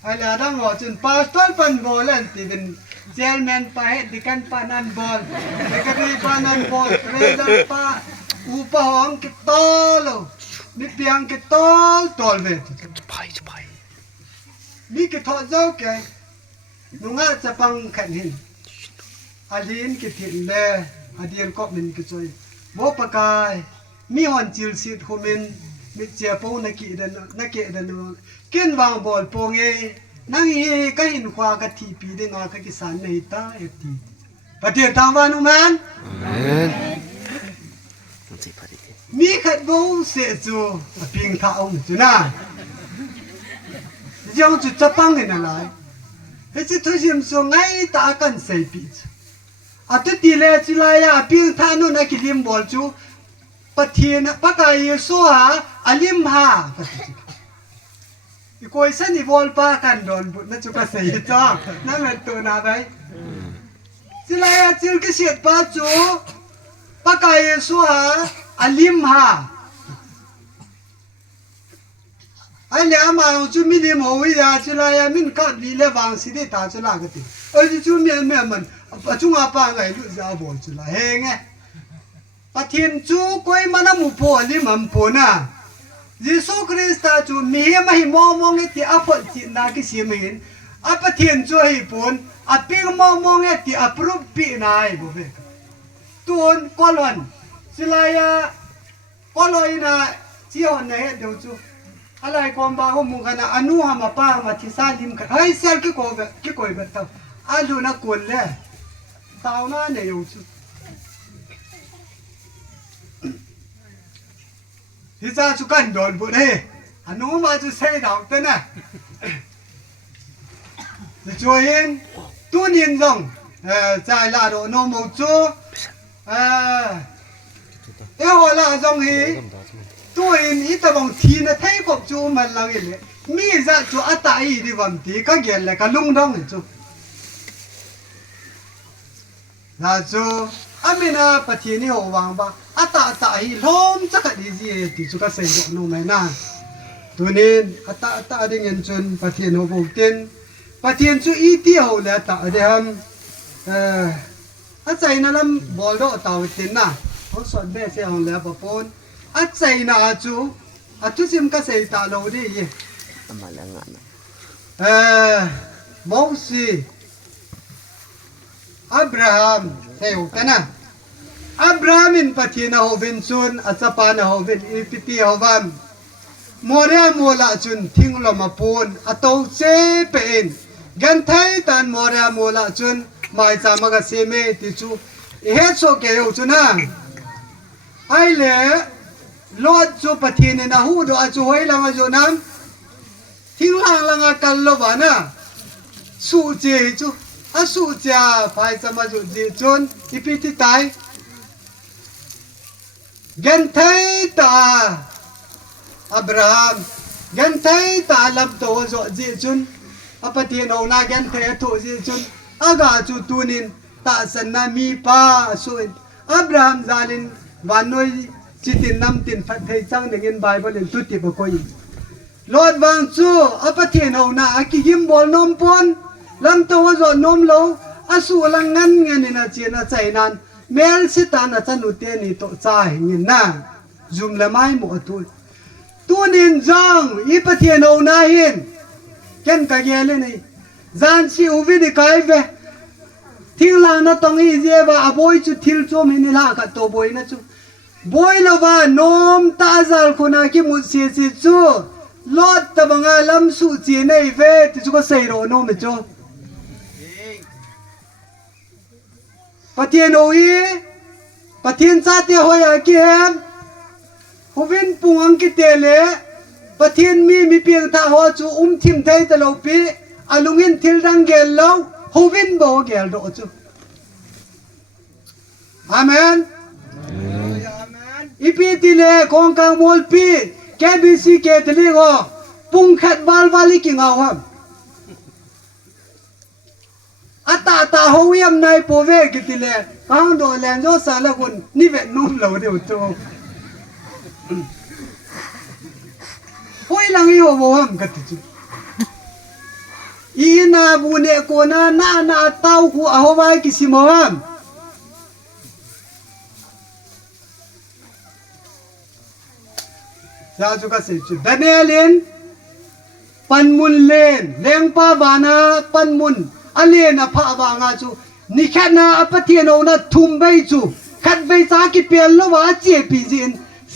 ไอ้ละดังว่าจนพาสตอลปันบอลนั่นที่เป็นเจลแมนไปดิกันปานันบอลเด็กดีปานันบอลเรดันปาอุปหงกิตอลมีเพียงกิตอลเวทจะไปมีกิทอเจ้าแกนุ่งอาจะปังขันหินอาลีนกิถินเล่อาเดียนก็มินกิจอยโมปกายมีหอนจิลสิทธิ์คุมินมิเจียปูนักกีดันกินวางบอลโปงเอนั่งเฮก็หินขวากะทีปีเดงากะกิสานในตาเอตีปฏิทาวานุมันมีขัดบูเสจูพิงท้าองจุน่ายังจุดจะปังเงินอะไรเฮ้ยทุกสิ่งส่งไงตากันใส่ปีจอาทิตย์ที่แล้วจิลายาพิงท้านุนักลิมบอลจูปฏินะปะกายเยซูหาอลิมหาอีกคนสันนิวอลปากันโดนบุตรนั่นจุกเสียจ้านั่นเป็นตัวนาไปจิลายาจิลกิเสียป้าจูปะกายเยซูหาอลิมหาไอ้เนี่ยมาจูมีดีมเอาไว้ยาจิลายามินกัดลีเลวังสิเดตาจิลากติจูมีมันปัจจุบันป้าไงลูกสาวบอกจิลาเฮงไงปะเทียนจูก้อยมันมุพอลิมันพอนะยิสุคริสต์จูมีมาให้มองที่อัปจินากิสิมินอัปเทียนจูให้ปนอัปปิ้งมองที่อัปรุปปีนายบุเบกตัวกอลวันสิลายากอลอยนะเจียวไหนเดี๋ยวจูอะไรความบ้าของมึงกันนะอนุหามาป้ามาที่ซาลิมกันเฮ้ยเซลกี่กอยแบบตัวอาลูนักกวนเลยตาวน่าเนี่ยอยู่จูที่จะจุกันโดนบุญเฮอนุมาจะเสียดาวเต้นนะจะช่วยเองตัวนินจงใจลาโดนโมจูหัวลาจงฮีตัวเองอีตะบังทีนะเทกบจูมันลังเอเลยมีจะจูอัตตาอีดีวันทีก็เกี่ยเลยก็ลุงดงจูลาจูอามินาปะทีนี่หัววางบ้าอัตตาฮีล้มจะกัดดีจีที่จุกเสียงนุ่มไหมนะตัวนี้อัตตาดิ่งเงินจนปะทีนหัวบุกเต้นปะทีนจูอีที่หัวเลยตาเดียมอาใจนั่นลำบอลโดตาวตินนะเขาสอนแม่เสียงแล้วปะปนอาใจน่าจูทุกสิ่งก็เสียตาโลดีโมเสสอับราฮัมเที่ยวกันนะอับราฮัมินปะทีน่าหัววินซุนอัศปาน่าหัววินอีพิธีหัววันโมเรียโมลาจุนทิ้งลมปูนอัตโตเซเป็นกันไทยตันโมเรียโมลาจุนไม่จำมากเสียเมติจูเฮ็ดโซเกยจุนะไอเล่ลอดจูปะทีนี่นะหูดูอาจูไว้ละมาจูนั้นทิ้งลังกันลบานะสู้เจจูสู้เจ้าไปจำมาจูเจจุนอีพิธีตายกันไทยตาอับราฮัมกันไทยตาลำตัวจูเจจุน อปฏิโนนาแกนเทตุสิจุนอากาจุตุนินตาสันนามีป้าสุนอับราฮัมซาลินวันนอยจิตินนำตินพัดไทยจังหนึ่งอินไบเบิลตุติบกอยลอดวังจูอปฏิโนนากิยิมบอลนมปนลังตัวจนนมโลอาสูลังงันเงินนาเจนาใจนั้นเมลสิตานาจันุเตนิโตใจเงินน่าจุมละไม่หมดตัวนินจังอีปฏิโนนาหินแค่กะเกลนี่จานสิอุวิดิกายเวทิ้งลานาตองอีเจว่าอบอยจุทิลโจมินิลากัตโตบอยนะจูบอยละว่านมตาจัลคนอากิมุสเสียสิจูลอดตะบังอาลัมสุจีในเวติจูก็เซโรโนมิจูปะเทียนโออีปะเทียนซาเตียหอยอากิเฮมหูวินปุงอังกิเตเลปะเทียนมีเพียงท่าหัวจูทิมไทยตะโลปีอาลุงินทิลดังเกลโลหูวินโบเกลโดจูอาเมนอีปีติเลกองกางมอลปีแกบีซีเกตลิโกปุงขัดวาลิกิงเอาครับอัตาหัวยำในโปเวกิติเลฟังโดแลนโจสารคนนี่เวนุ่มเหลาเดียวโจหัวหลังอีหัวบวมกัดจุอีนาบุเนโกนาเต้าหัวหัวกิสิมวมยาจุกสิจุดเนลินปันมุนเลนเลงป้าบานาปันมุนอเลนอภาวางาจูนิแค่นาอปฏิโนนาทุ่มใบจูขัดใบซากิเปียนละว่าเจ็บปีจิน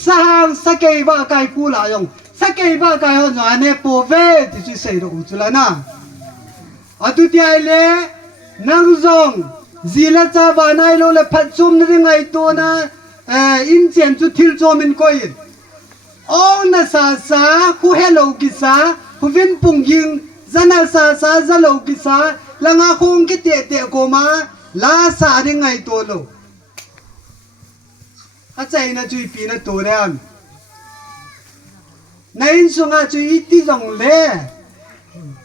สร้างสเกย์ว่าไก่กูลายงสเกย์ว่าไก่หัวหน้าเนี่ยโปเวติจุเสดอุจุลานะอตุติไอเลนังซงจิลจาบานายโลเลพัดจุมนึงไงตัวนะอินเจนจุทิลโจมินโกยโอ้นาซาคูเฮโลกิซาคูวินปุงยิงจันนาซาจะโลกิซาลังอาคงกิเตะโกมาลาซาดึงไงตัวโลอาใจนะจุยปีนะตัวเดิมในสุงอาจุยที่จงเล่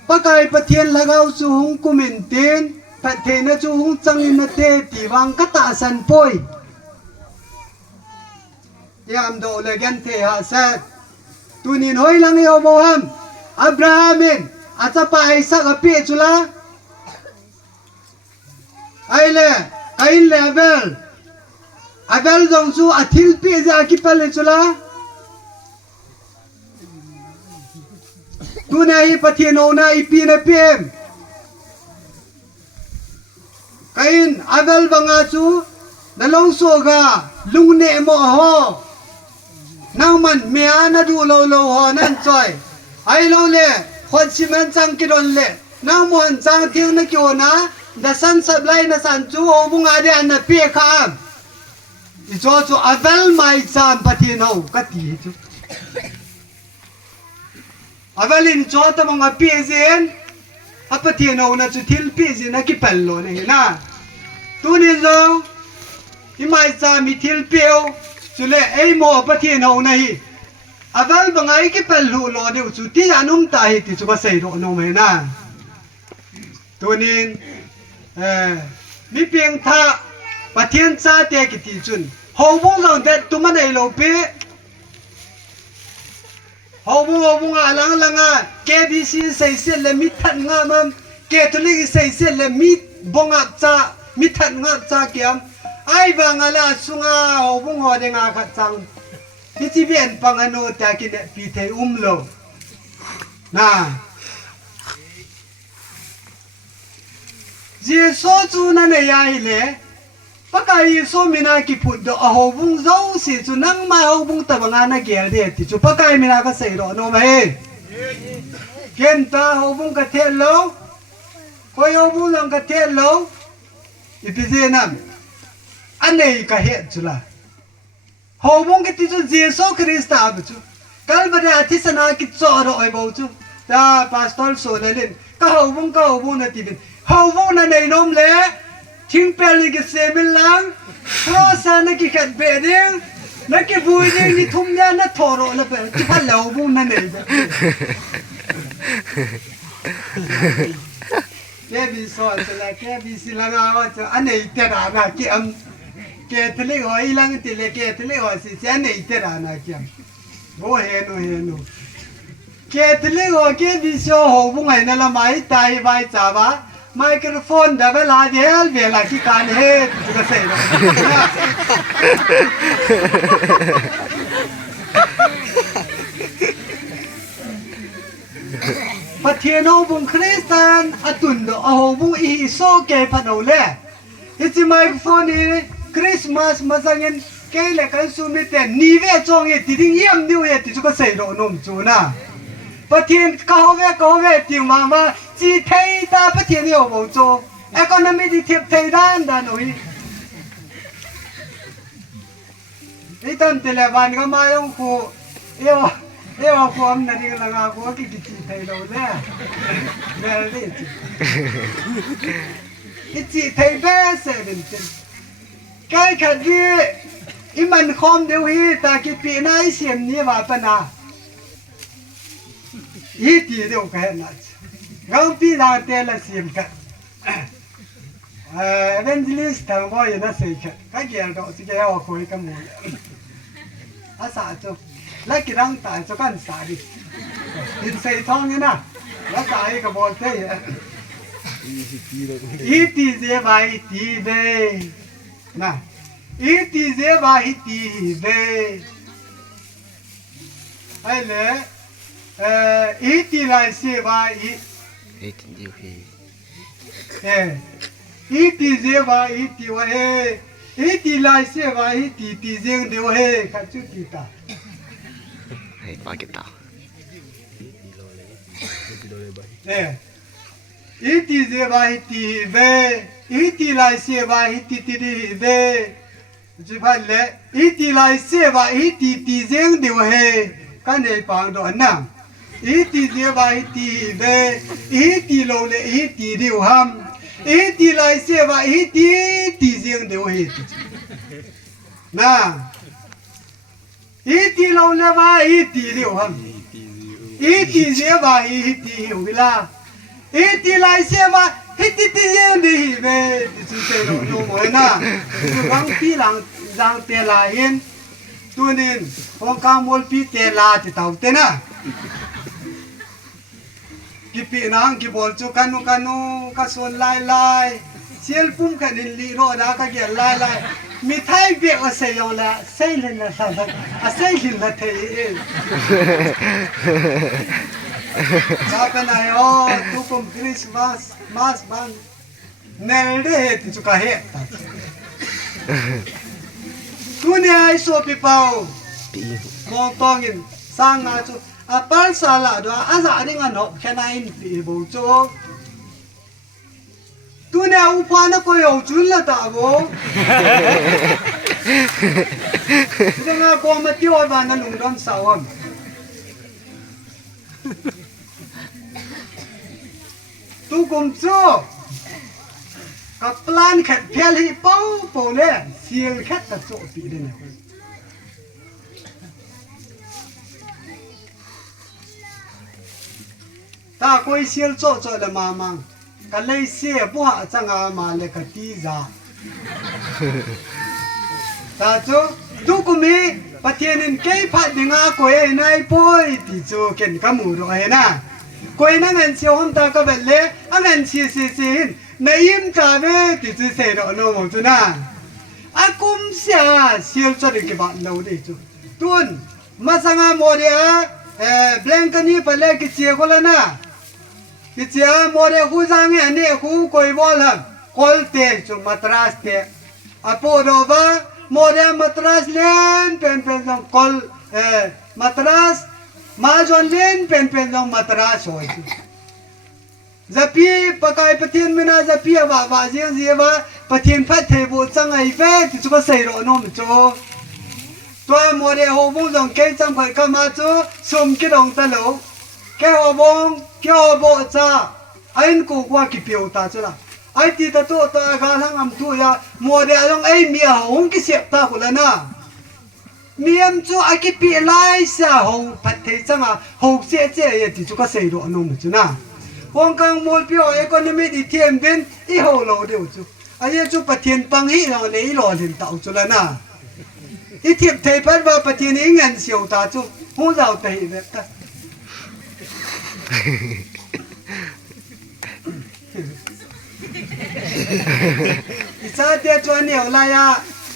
ปะไก่ปะเทียนละเกาจูหงกุมินเตียนปะเทนะจูหงจังอินเตตีวังกตาสันปอยยามโดเลกันเทหาเซตุนินหอยลังเอวโมฮัมอับราฮัมินอาจจะไปสักปีจุลาไอเล่ไอเลเวลจงจูอาทิลปีจะอากิเปลจุลาตุนายปะเทียนโอนาอีปีนะเปียมไอน์อาเวลบังอาจูนั่นลงโซกาลุงเนโมฮอนังมันเมียนาดูโลฮอนั่นจ่อยไอโลเล่คนชิมันจังกิโดนเล่นังมันจังเที่ยงนักโยนะดัสันสับไลนะสันจูโอบุงอาเดียนเปียข้ามอีโจจูอาเวลไม่จามปะเทียนโอกัตีจูอาเวลินโจตมังอาเปียเซนอาปะเทียนโอนะจูทิลเปียเซนนักกิเปลโลเนี่ยนะตัวนี้โจที่ไม่จามีทิลเปียวจุเลไอโมปะเทียนเอาหน่อยอาเวลบางไอ้กิเปลูโลเดียวจุดที่ยานุ่มตายที่จุกเสยโดนเอาไหมนะตัวนี้มีเพียงท่าปะเทียนซาเตกิติจุนหัวบุ้งเราเด็ดตัวมันไอโลเป้หัวบุ้งอ่ะลังเกบีซีใส่เส้นเลยมิทันงามันเกตุลิกใส่เส้นเลยมิบงอับจ้ามิทันงาจ้าเกียมไอ้บางอะไรสุงาหัวบุ้งหัวเดงอาขัดจังที่จีเบียนปังอนุแต่กินปีเทโลนะเยซูจูนั่นเองไอ้เล่ปะกายเยซูมีนาคิพูดดอกหัวบุ้งเจ้าสิจูนั่งมาหัวบุ้งตะบังอานาเกียร์เดียติจูปะกายมีนาก็ใส่ดอกโนมาเฮเกณฑ์ตาหัวบุ้งกระเทลโลคอยหัวบุ้งลงกระเทลโลอีพิเจนัมอันนี้ก็เหตุจุละหัวบุ้งกิติจูเยซูคริสต์อาบจูกัลบดาทิศนาคิดจอดไอ้บ่จูตาพาสตอร์โซนเล่นก็หัวบุ้งนาทีบินหัวบุ้งนั่นในนมเล่ทิ้งเปลือกเซมิลังเพราะสานักขัดเบดิงนักบุยดิงนี่ทุ่มยานัทโทโร่ละเป็นที่พันเหล่าบุ้งนั่นเอง แกบีสอนจะละแกบีสิละงาว่าจะอันไหนเตระนะเกี่ยมแกทะเลหอยลังติเลแกทะเลหอยสิอันไหนเตระนะเกี่ยมโบเฮโนแกทะเลหอยแกบีสอนหงไงนั่นละไม่ตายไปจ้าบ้าไมโครโฟนดับเบิลอาเดลเวลาที่การเฮ็ดจะก็เสร็จประเทศน้องบุงคริสเตียนอตุนโดเอาบุงอีโซเกพันเอาเล่ฮิจิไมโครโฟนนี่คริสต์มาสมาสังเงินเกลเลกันซูมิเตนนีเวจงเอติดิ้งเยี่ยมดิวเอติจุก็เสร็จโดนมจูนะประเทศเขาเวติมาจีเทยตาประเทศนี้เอาบุงจูเอคอนมีดีเทียบเทยด้านหน่อยนี่ตั้งแต่ละวันก็มาต้องคูเอวความนั่นเองละงาคูกิจิไทยเราเนี่ยเมื่อไรจิไทยเบสเป็นจริงใกล้ขัดยีอิมันคอมเดียวฮีตากิปีน่าเสียมนี่ว่าปนาอีตีเดียวกันนะเราปีดาเตลเสียมกันevangelist ทางบ่อยนะสิครับก็เกี่ยวกับสิ่งที่เราคุยกันหมดอาสาจุแล้วกี่รังตายจะกันสายดินใส่ท้องนี่นะแล้วสายก็บอกได้อีตีเสียไปตีเบนะอีตีเสียไปตีเบไอ้เล่อีตีไรเสียไปอีตีเดียวอีตีเสียว่าอีตีว่าอีตีลายเสียว่าอีตีเสียงเดียวขัดจุดตีตาปากิตาอีตีเสียว่าอีตีเบอีตีลายเสียว่าอีตีเบจุดพันเล่อีตีลายเสียว่าอีตีเสียงเดียวกันในปังโดนน้ำอีตีเสียว่าอีตีเบอีตีโลเล่อีตีเดียวห้ามอีตีลายเสียว่าอีตีเสียงเดียวนะอีตีเราเรียกว่าอีตีเดียวครับอีตีเสียว่าอีตีอยู่เวลาอีตีลายเสียว่าอีตีเสียงเดียวเว้ยจุดเดียวรู้ไหมนะบางทีหลังเตลาเห็นตัวนี้พอการมอลปีเตลาที่เต่าเตนะกิปีนังกิบอลจูกันูกัสวนลายเชียลปุ่มกันลีโรดาก็เกี่ยลายมีไทยเบียกเสียงละเสียงละสักเสียงละเทยชาเป็นไงอ๋อทุกคนคริสต์มาสบังเนลเดติจุกะเฮตัตัวนี้ไอโซปิเปามองตองอินสร้างมาจูปัลสาละด้วยอาจารย์นี่งั้นเนาะแค่ไหนปีบูโจตัวเนี่ยอุปนักก็อยู่จุลละตาโบจะงั้นก็มาที่ว่าบ้านนั้นลุงดำสาวตัวกุมโจกับพลานขัดเพียรให้เป้าเนี่ยเสียงขัดตัดโจปีเดียวถ้าคุยเสียลโจเลยมามังก็เลยเสียบัวจังอามาเลยก็ตีจ้าถ้าจูทุกคนมีประเทศนึงเก็บผัดยังอาคุยนายป่วยที่จูเก็นกมูรอยนะคุยนั่งเงินเสียหุ่นตาก็เป็นเล่อันนั้นเสียในยิ้มจ่าเวที่จูเสียดอกโนมจูนะอากุมเสียลโจเลยกี่บาทเราได้จูตุนมาสังอาโมเดียเบลงกันนี่ไปเลยกิเจียก็แล้วนะกิเจียโมเดลคู่สังเงี้ยนี่คู่คอยบอลคอลเตะจุมาตราสเตะอพอโดบ้าโมเดลมาตราสเลนเป็นจังคอลมาตราสมาจอนเลนเป็นจังมาตราสโอ้ยจะพี่ปะกายประเทศไม่น่าจะพี่ว่าเสียว่าประเทศพัฒน์เทบุจังไอเฟ่ที่จะก็ใส่รอนมโจตัวโมเดลหัวบงจงเก่งจังไปก็มาจูสมกิดองตะโลแกหัวบงแกหัวบจ้าไอ้นกูกว่ากี่เปียวตาจุละไอ้ที่ตัวการทั้งอันตัวยาโมเดลจงไอ้เมียหงกิเสียตาคนละนะเมียมจูไอ้กี่ปีไล่เสียหงพัดเทจังอ่ะหงเสียที่จูก็ใส่รอนมจูนะ Huang kang mol pio economic itiam bin I ho lo deu chu. Ai chu pathian pang hi lo le lo lin tau chu la na. I thiep thei pat ba pathian I ngan siu ta chu. Hu zau tei ve ta. Isa tia chuan neo la ya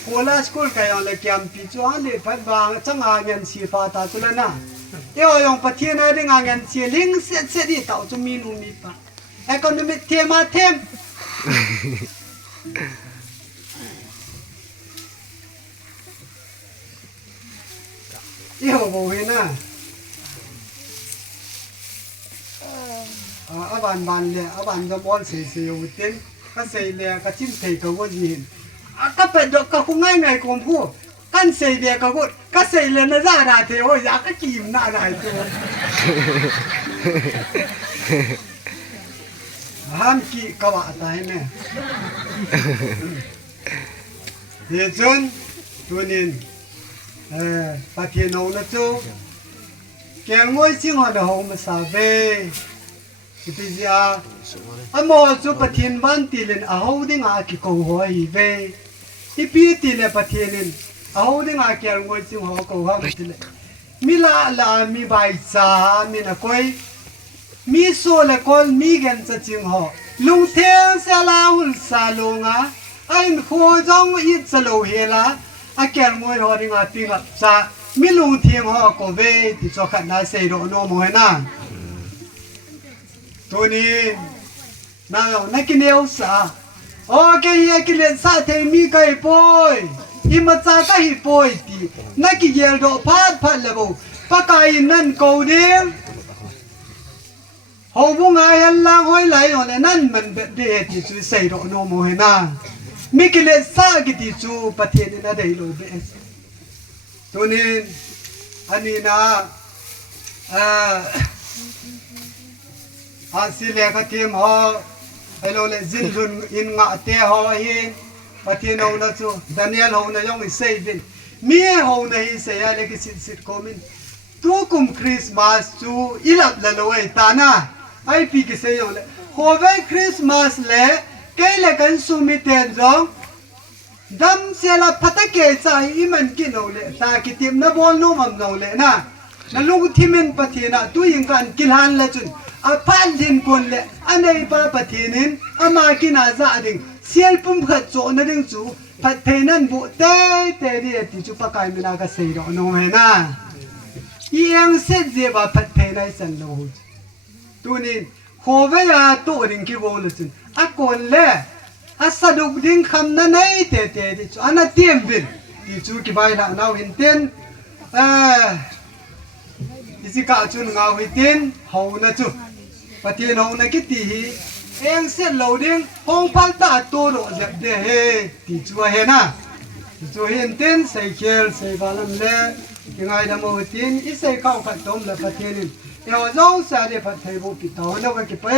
kola school ka yong le kiam pi chuan le phat ba changa ngan si fa ta chu la na. Yo yong pathian na ding ngan si ling set set di tau chu mi nu mi pa. Economic tema them. Yo bo he na. Ban le ban do bol se se yo tin ka se le ka chim thei ka wo yin ka pe do ka ku ngai ngai kom pu kan se le ka gut ka se le na za da the ho ya ka kim na da tu ham ki ka wa ta ne ye chun tu nin pa thiên no na chu keng ngoi sing ho da ho ma sa ve Ipizia, amo chu pathin ban tilin aho ding a ki ko hoi ve. Ipi tile pathin aho ding a kyal ngoi sing ho ko ha tile. Mila la mi bai cha mi na koi. Mi so le kol mi gen cha ching ho. Lung theng sa la hul sa longa. Ain kho jong it sa lo hela. A kyal ngoi ho ding a ping up sa. Mi lung theng ho ko ve ti cho khat na sei ro no mo na. Tony, now nakineo sa. Okay, nakilen sa te mi kay boy. Imatsa kay boy ti. Nakiyel do pat lebo. Pakain nan ko din. Ho bu nga yan lang hoy lai on nan man de ti su sei do no mo he na. Mi kilen sa giti su patien na dei lo be. Tony, anina Asile ka tim ho hello le zin lun in nga te ho hi patien ho na chu Daniel ho na yong I sei bin mi ho na hi sei ya le ki sit komin tu kum Christmas chu ilap la lo ai ta na ai pi ki sei yong le ho ve Christmas le ke le kan su mi ten jong dam se la patake cha I man ki no le ta ki tim na bol no mam no le na lu thimin patiena tu ing kan kilhan la chun a pan din kon le anei pa patinin ama kina za ding sial pum khat cho na ding chu pathenan bu te di ti chu pa kai mina ka sei ro no he na yang se je ba pathenai san lo tu ni ho ve ya to ding ki bo le chun a kon le a saduk ding kham na nei te di chu ana tiam bin ti chu ki bai la nau hin ten isi ka chun ngau hi tin ho na chu patien ho na ki ti hi eng se lo ding hong phal ta to ro je de he ti chu he na ti chu hin tin sei khel sei balam le ki ngai da mo tin I sei kau khat tom la patien ni yo zo sa de phat thei bo ki to no ka ki pe